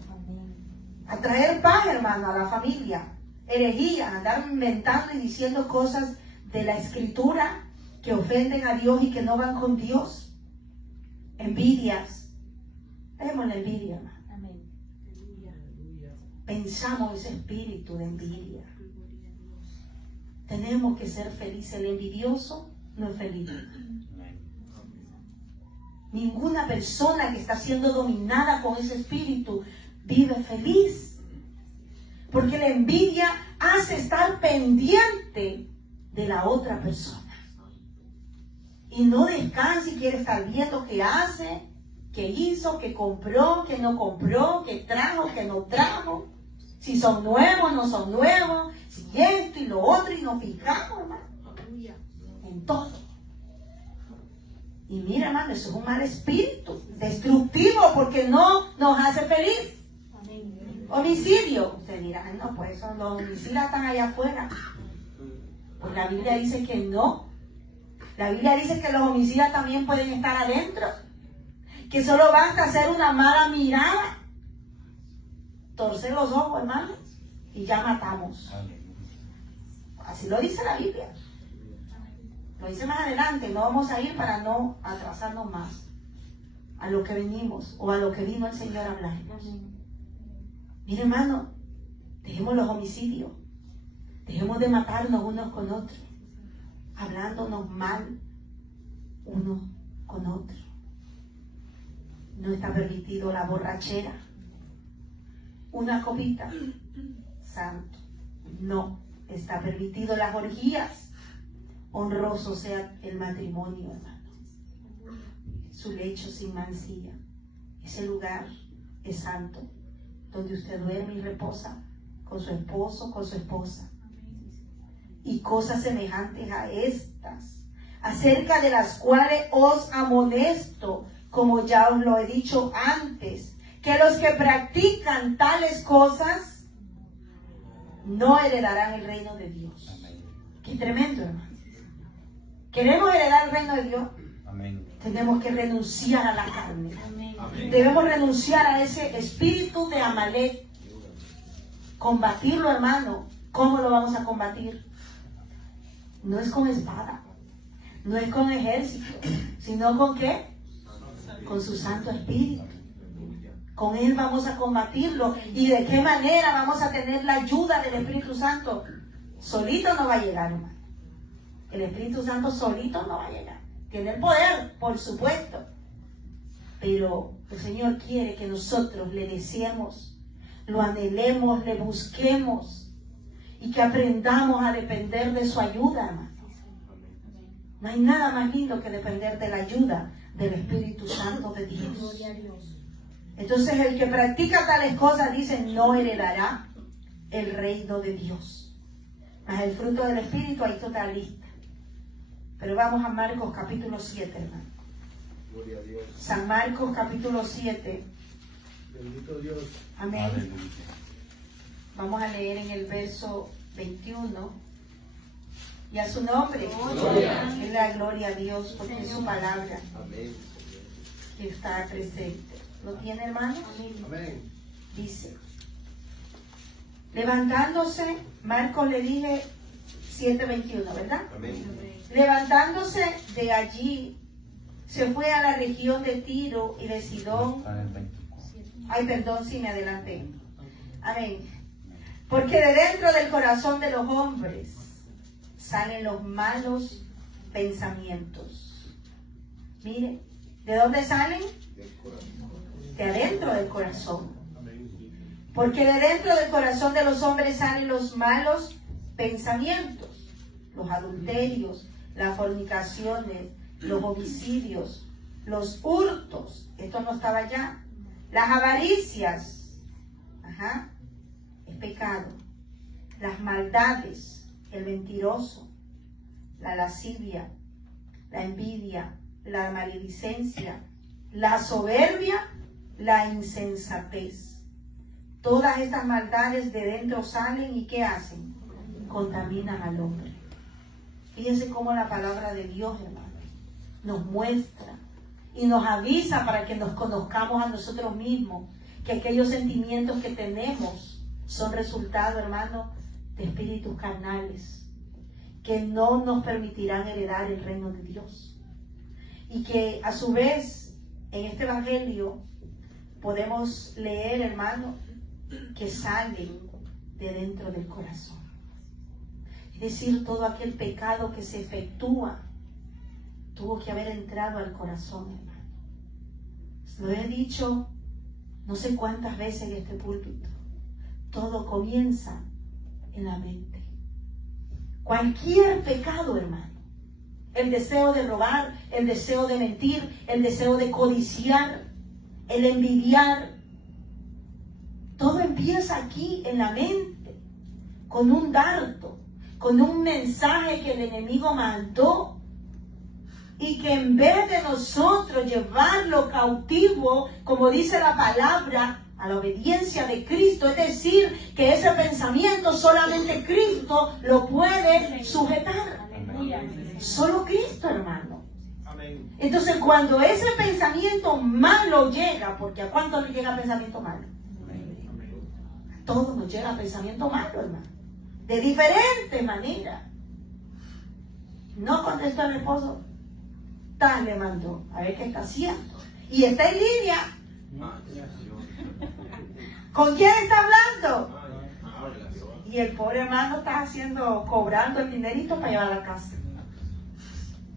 A traer paz, hermano, a la familia. Herejías, andar inventando y diciendo cosas de la Escritura que ofenden a Dios y que no van con Dios. Envidias. Dejemos la envidia, hermano. Pensamos ese espíritu de envidia. Tenemos que ser felices. El envidioso no es feliz. Ninguna persona que está siendo dominada con ese espíritu vive feliz. Porque la envidia hace estar pendiente de la otra persona. Y no descansa y quiere estar viendo qué hace, qué hizo, qué compró, qué no compró, qué trajo, qué no trajo. Si son nuevos, no son nuevos. Si esto y lo otro, y nos fijamos, hermano. En todo. Y mira, hermano, eso es un mal espíritu, destructivo, porque no nos hace feliz. Homicidio. Usted dirá, no, pues eso, los homicidas están allá afuera. Pues la Biblia dice que no. La Biblia dice que los homicidas también pueden estar adentro. Que solo basta hacer una mala mirada, torcer los ojos, hermanos, y ya matamos. Así lo dice la Biblia. Lo dice más adelante, no vamos a ir para no atrasarnos más a lo que venimos o a lo que vino el Señor a hablarnos. Mire, hermano, dejemos los homicidios, dejemos de matarnos unos con otros, hablándonos mal uno con otro. No está permitido la borrachera, una copita, santo. No está permitido las orgías. Honroso sea el matrimonio, hermano. Su lecho sin mancilla. Ese lugar es santo, donde usted duerme y reposa con su esposo, con su esposa. Y cosas semejantes a estas, acerca de las cuales os amonesto, como ya os lo he dicho antes, que los que practican tales cosas no heredarán el reino de Dios. Qué tremendo, hermano. ¿Queremos heredar el reino de Dios? Amén. Tenemos que renunciar a la carne. Amén. Debemos renunciar a ese espíritu de Amalek. Combatirlo, hermano. ¿Cómo lo vamos a combatir? No es con espada, no es con ejército, sino con ¿qué? Con su Santo Espíritu. Con Él vamos a combatirlo. ¿Y de qué manera vamos a tener la ayuda del Espíritu Santo? Solito no va a llegar, hermano. El Espíritu Santo solito no va a llegar. Tiene el poder, por supuesto. Pero el Señor quiere que nosotros le deseemos, lo anhelemos, le busquemos y que aprendamos a depender de su ayuda, hermano. No hay nada más lindo que depender de la ayuda del Espíritu Santo de Dios. Entonces el que practica tales cosas, dice, no heredará el reino de Dios. Mas el fruto del Espíritu, ahí está la lista. Pero vamos a Marcos capítulo 7, hermano. Gloria a Dios. San Marcos capítulo 7. Bendito Dios. Amén. Aleluya. Vamos a leer en el verso 21. Y a su nombre. Gloria. Es la gloria a Dios porque es su palabra Amén. que está presente. ¿Lo tiene, hermano? Amén. Dice, levantándose, Marcos le dije, 7:21, ¿verdad? Amén. Levantándose de allí, se fue a la región de Tiro y de Sidón. Ay, perdón si me adelanté. Amén. Porque de dentro del corazón de los hombres salen los malos pensamientos. Mire, ¿de dónde salen? De adentro del corazón. Porque de dentro del corazón de los hombres salen los malos pensamientos, los adulterios, las fornicaciones, los homicidios, los hurtos, esto no estaba allá, las avaricias, es pecado, las maldades, el mentiroso, la lascivia, la envidia, la maledicencia, la soberbia, la insensatez. Todas estas maldades de dentro salen y ¿qué hacen? Contaminan al hombre. Fíjense cómo la palabra de Dios, hermano, nos muestra y nos avisa para que nos conozcamos a nosotros mismos, que aquellos sentimientos que tenemos son resultado, hermano, de espíritus carnales, que no nos permitirán heredar el reino de Dios. Y que a su vez, en este evangelio, podemos leer, hermano, que salen de dentro del corazón. Es decir, todo aquel pecado que se efectúa tuvo que haber entrado al corazón, hermano. Lo he dicho no sé cuántas veces en este púlpito. Todo comienza en la mente. Cualquier pecado, hermano. El deseo de robar, el deseo de mentir, el deseo de codiciar, el envidiar. Todo empieza aquí en la mente, con un dardo, con un mensaje que el enemigo mandó, y que en vez de nosotros llevarlo cautivo, como dice la palabra, a la obediencia de Cristo, es decir, que ese pensamiento solamente Cristo lo puede sujetar. Solo Cristo, hermano. Entonces, cuando ese pensamiento malo llega, porque ¿a cuánto le llega pensamiento malo? A todos nos llega pensamiento malo, hermano, de diferente manera. No contestó el esposo, tal le mandó, a ver qué está haciendo, y está en línea. ¿Con quién está hablando? Y el pobre hermano está cobrando el dinerito para llevar a la casa.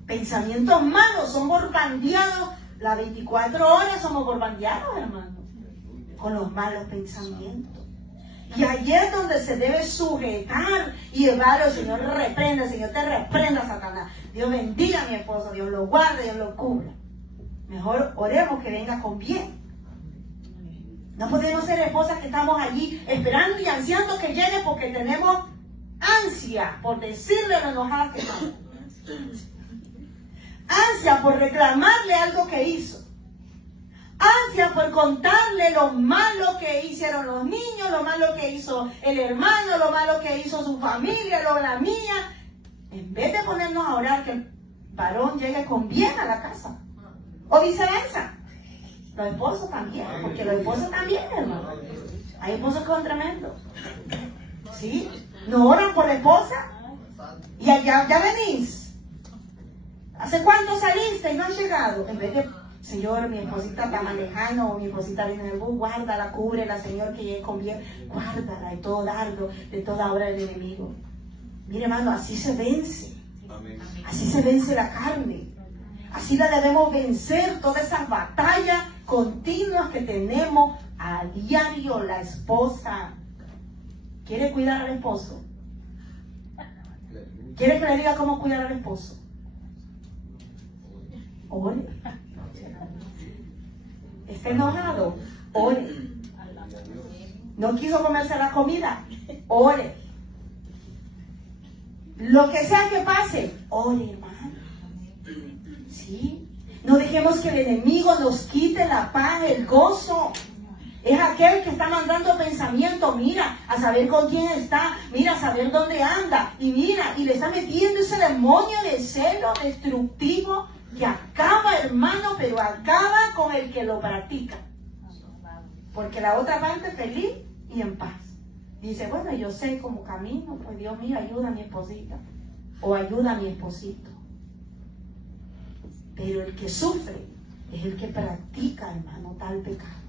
Pensamientos malos, son bombardeados las 24 horas, somos bombardeados, hermano, con los malos pensamientos. Y allí es donde se debe sujetar y llevar al Señor. Reprenda, Señor, te reprenda, Satanás. Dios bendiga a mi esposo, Dios lo guarde, Dios lo cubra. Mejor oremos que venga con bien. No podemos ser esposas que estamos allí esperando y ansiando que llegue porque tenemos ansia por decirle lo enojada que estamos. Ansia por reclamarle algo que hizo. Ansia por contarle lo malo que hicieron los niños, lo malo que hizo el hermano, lo malo que hizo su familia, lo de la mía. En vez de ponernos a orar que el varón llegue con bien a la casa. O viceversa. Los esposos también, porque los esposos también, hermano. Hay esposos que son tremendos. ¿Sí? ¿No oran por la esposa? Y allá ya venís. ¿Hace cuánto saliste y no has llegado? En vez de, Señor, mi esposita está manejando, o mi esposita viene en el bus, guárdala, cúbrela, Señor, que llegue con bien. Guárdala de todo dardo, de toda obra del enemigo. Mire, hermano, así se vence. Así se vence la carne. Así la debemos vencer, todas esas batallas continuas que tenemos a diario. La esposa quiere cuidar al esposo. ¿Quiere que le diga cómo cuidar al esposo? Ore. Está enojado, ore. No quiso comerse la comida, ore. Lo que sea que pase, ore, hermano. ¿Sí? No dejemos que el enemigo nos quite la paz, el gozo. Es aquel que está mandando pensamiento, mira, a saber con quién está, mira, a saber dónde anda, y mira, y le está metiendo ese demonio de celo destructivo que acaba, hermano, pero acaba con el que lo practica. Porque la otra parte feliz y en paz. dice, bueno, yo sé cómo camino, pues Dios mío, ayuda a mi esposita o ayuda a mi esposito. Pero el que sufre es el que practica, hermano, tal pecado.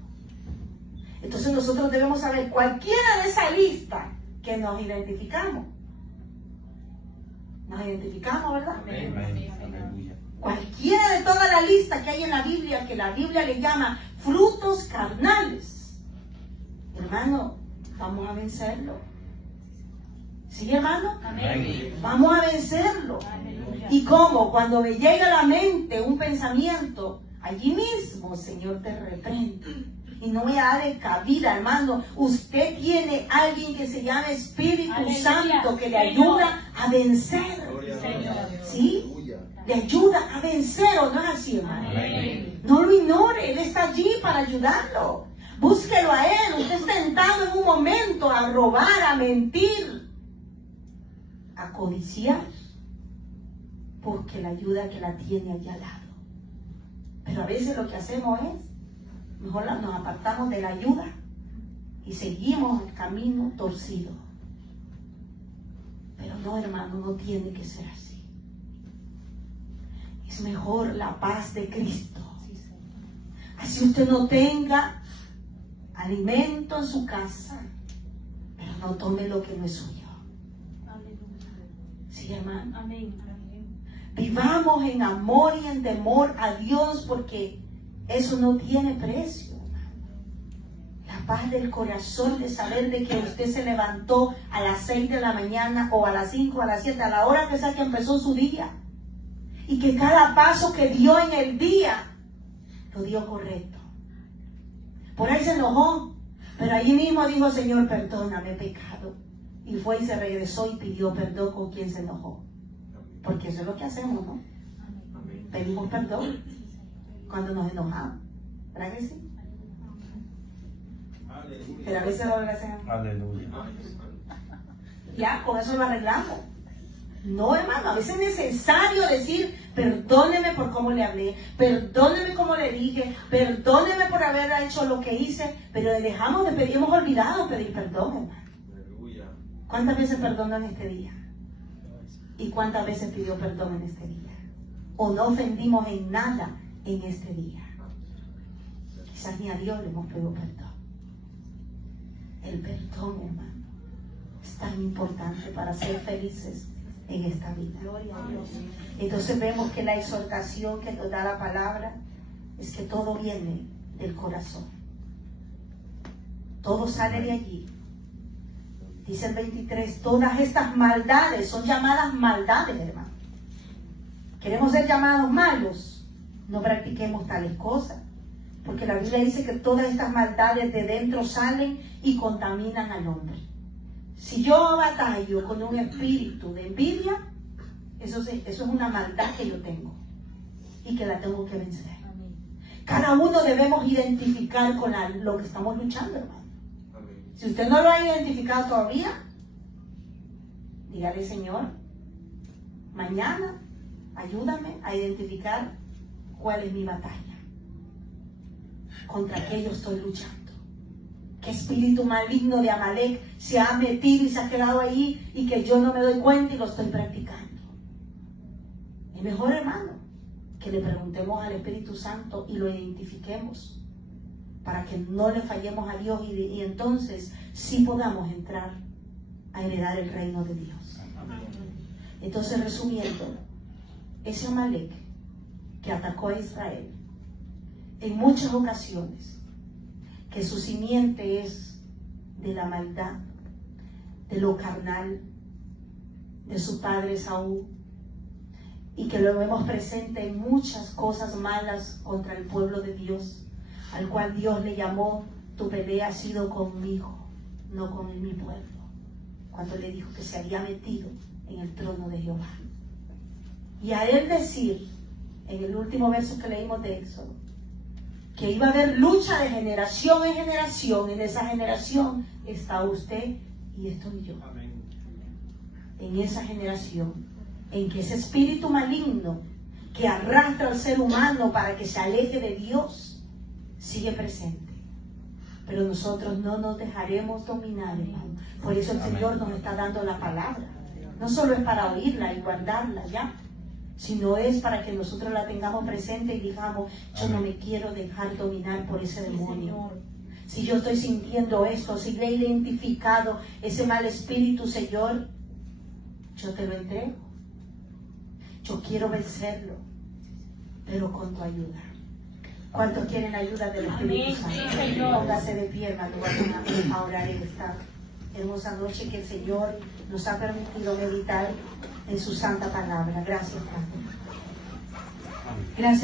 Entonces nosotros debemos saber cualquiera de esa lista que nos identificamos. Nos identificamos, ¿verdad? Amén. Aleluya. Cualquiera de toda la lista que hay en la Biblia, que la Biblia le llama frutos carnales. Hermano, vamos a vencerlo. ¿Sí, hermano? Amén. Vamos a vencerlo. Aleluya. ¿Y cómo? Cuando me llega a la mente un pensamiento, allí mismo, Señor, te reprende. Y no me da de cabida, hermano. Usted tiene alguien que se llama Espíritu Aleluya. Santo que le Señor. ayuda a vencer. Gloria a Señor. Dios. ¿Sí? Aleluya. Le ayuda a vencer, ¿o no es así, hermano? Amén. No lo ignore, Él está allí para ayudarlo. Búsquelo a Él. Usted está tentado en un momento a robar, a mentir, a codiciar, porque la ayuda que la tiene allá al lado. Pero a veces lo que hacemos es, mejor nos apartamos de la ayuda y seguimos el camino torcido. Pero no, hermano, no tiene que ser así. Es mejor la paz de Cristo. Así usted no tenga alimento en su casa, pero no tome lo que no es suyo. Sí, hermano. Amén. Vivamos en amor y en temor a Dios, porque eso no tiene precio. La paz del corazón de saber de que usted se levantó a las 6 de la mañana o a las 5, a las 7, a la hora que sea que empezó su día. Y que cada paso que dio en el día lo dio correcto. Por ahí se enojó, pero allí mismo dijo, Señor, perdóname, he pecado. Y fue y se regresó y pidió perdón con quien se enojó. Porque eso es lo que hacemos, ¿no? Amén. Pedimos perdón cuando nos enojamos. ¿Verdad que sí? Aleluya. Pero a veces lo hacemos. Aleluya. Ya, con eso lo arreglamos. No, hermano, a veces es necesario decir, perdóneme por cómo le hablé, perdóneme como le dije, perdóneme por haber hecho lo que hice, pero dejamos de pedir, hemos olvidado pedir perdón, hermano. Aleluya. ¿Cuántas veces perdonó en este día? ¿Y cuántas veces pidió perdón en este día? ¿O no ofendimos en nada en este día? Quizás ni a Dios le hemos pedido perdón. El perdón, hermano, es tan importante para ser felices en esta vida. Entonces vemos que la exhortación que nos da la palabra es que todo viene del corazón. Todo sale de allí. Dice el 23, todas estas maldades son llamadas maldades, hermano. ¿Queremos ser llamados malos? No practiquemos tales cosas. Porque la Biblia dice que todas estas maldades de dentro salen y contaminan al hombre. Si yo batallo con un espíritu de envidia, eso es una maldad que yo tengo y que la tengo que vencer. Cada uno debemos identificar con lo que estamos luchando, hermano. Amén. Si usted no lo ha identificado todavía, dígale, Señor, mañana ayúdame a identificar cuál es mi batalla, contra qué yo estoy luchando. ¿Qué espíritu maligno de Amalek se ha metido y se ha quedado ahí y que yo no me doy cuenta y lo estoy practicando? Es mejor, hermano, que le preguntemos al Espíritu Santo y lo identifiquemos para que no le fallemos a Dios y entonces sí podamos entrar a heredar el reino de Dios. Entonces, resumiendo, ese Amalek que atacó a Israel en muchas ocasiones, que su simiente es de la maldad, de lo carnal, de su padre Saúl, y que lo vemos presente en muchas cosas malas contra el pueblo de Dios, al cual Dios le llamó, tu pelea ha sido conmigo, no con mi pueblo, cuando le dijo que se había metido en el trono de Jehová. Y a él decir, en el último verso que leímos de Éxodo, que iba a haber lucha de generación en generación. En esa generación está usted y estoy yo. Amén. En esa generación en que ese espíritu maligno que arrastra al ser humano para que se aleje de Dios sigue presente. Pero nosotros no nos dejaremos dominar, hermano. Por eso el Amén. Señor nos está dando la palabra. No solo es para oírla y guardarla, ¿ya? Sino es para que nosotros la tengamos presente y digamos, yo no me quiero dejar dominar por ese demonio. Si yo estoy sintiendo esto, si le he identificado ese mal espíritu, Señor, yo te lo entrego. Yo quiero vencerlo, pero con tu ayuda. ¿Cuántos quieren ayuda del Espíritu Santo? Póngase de pie, hermano, vamos a orar en esta hermosa noche que el Señor nos ha permitido meditar en su santa palabra. Gracias, Padre. Gracias.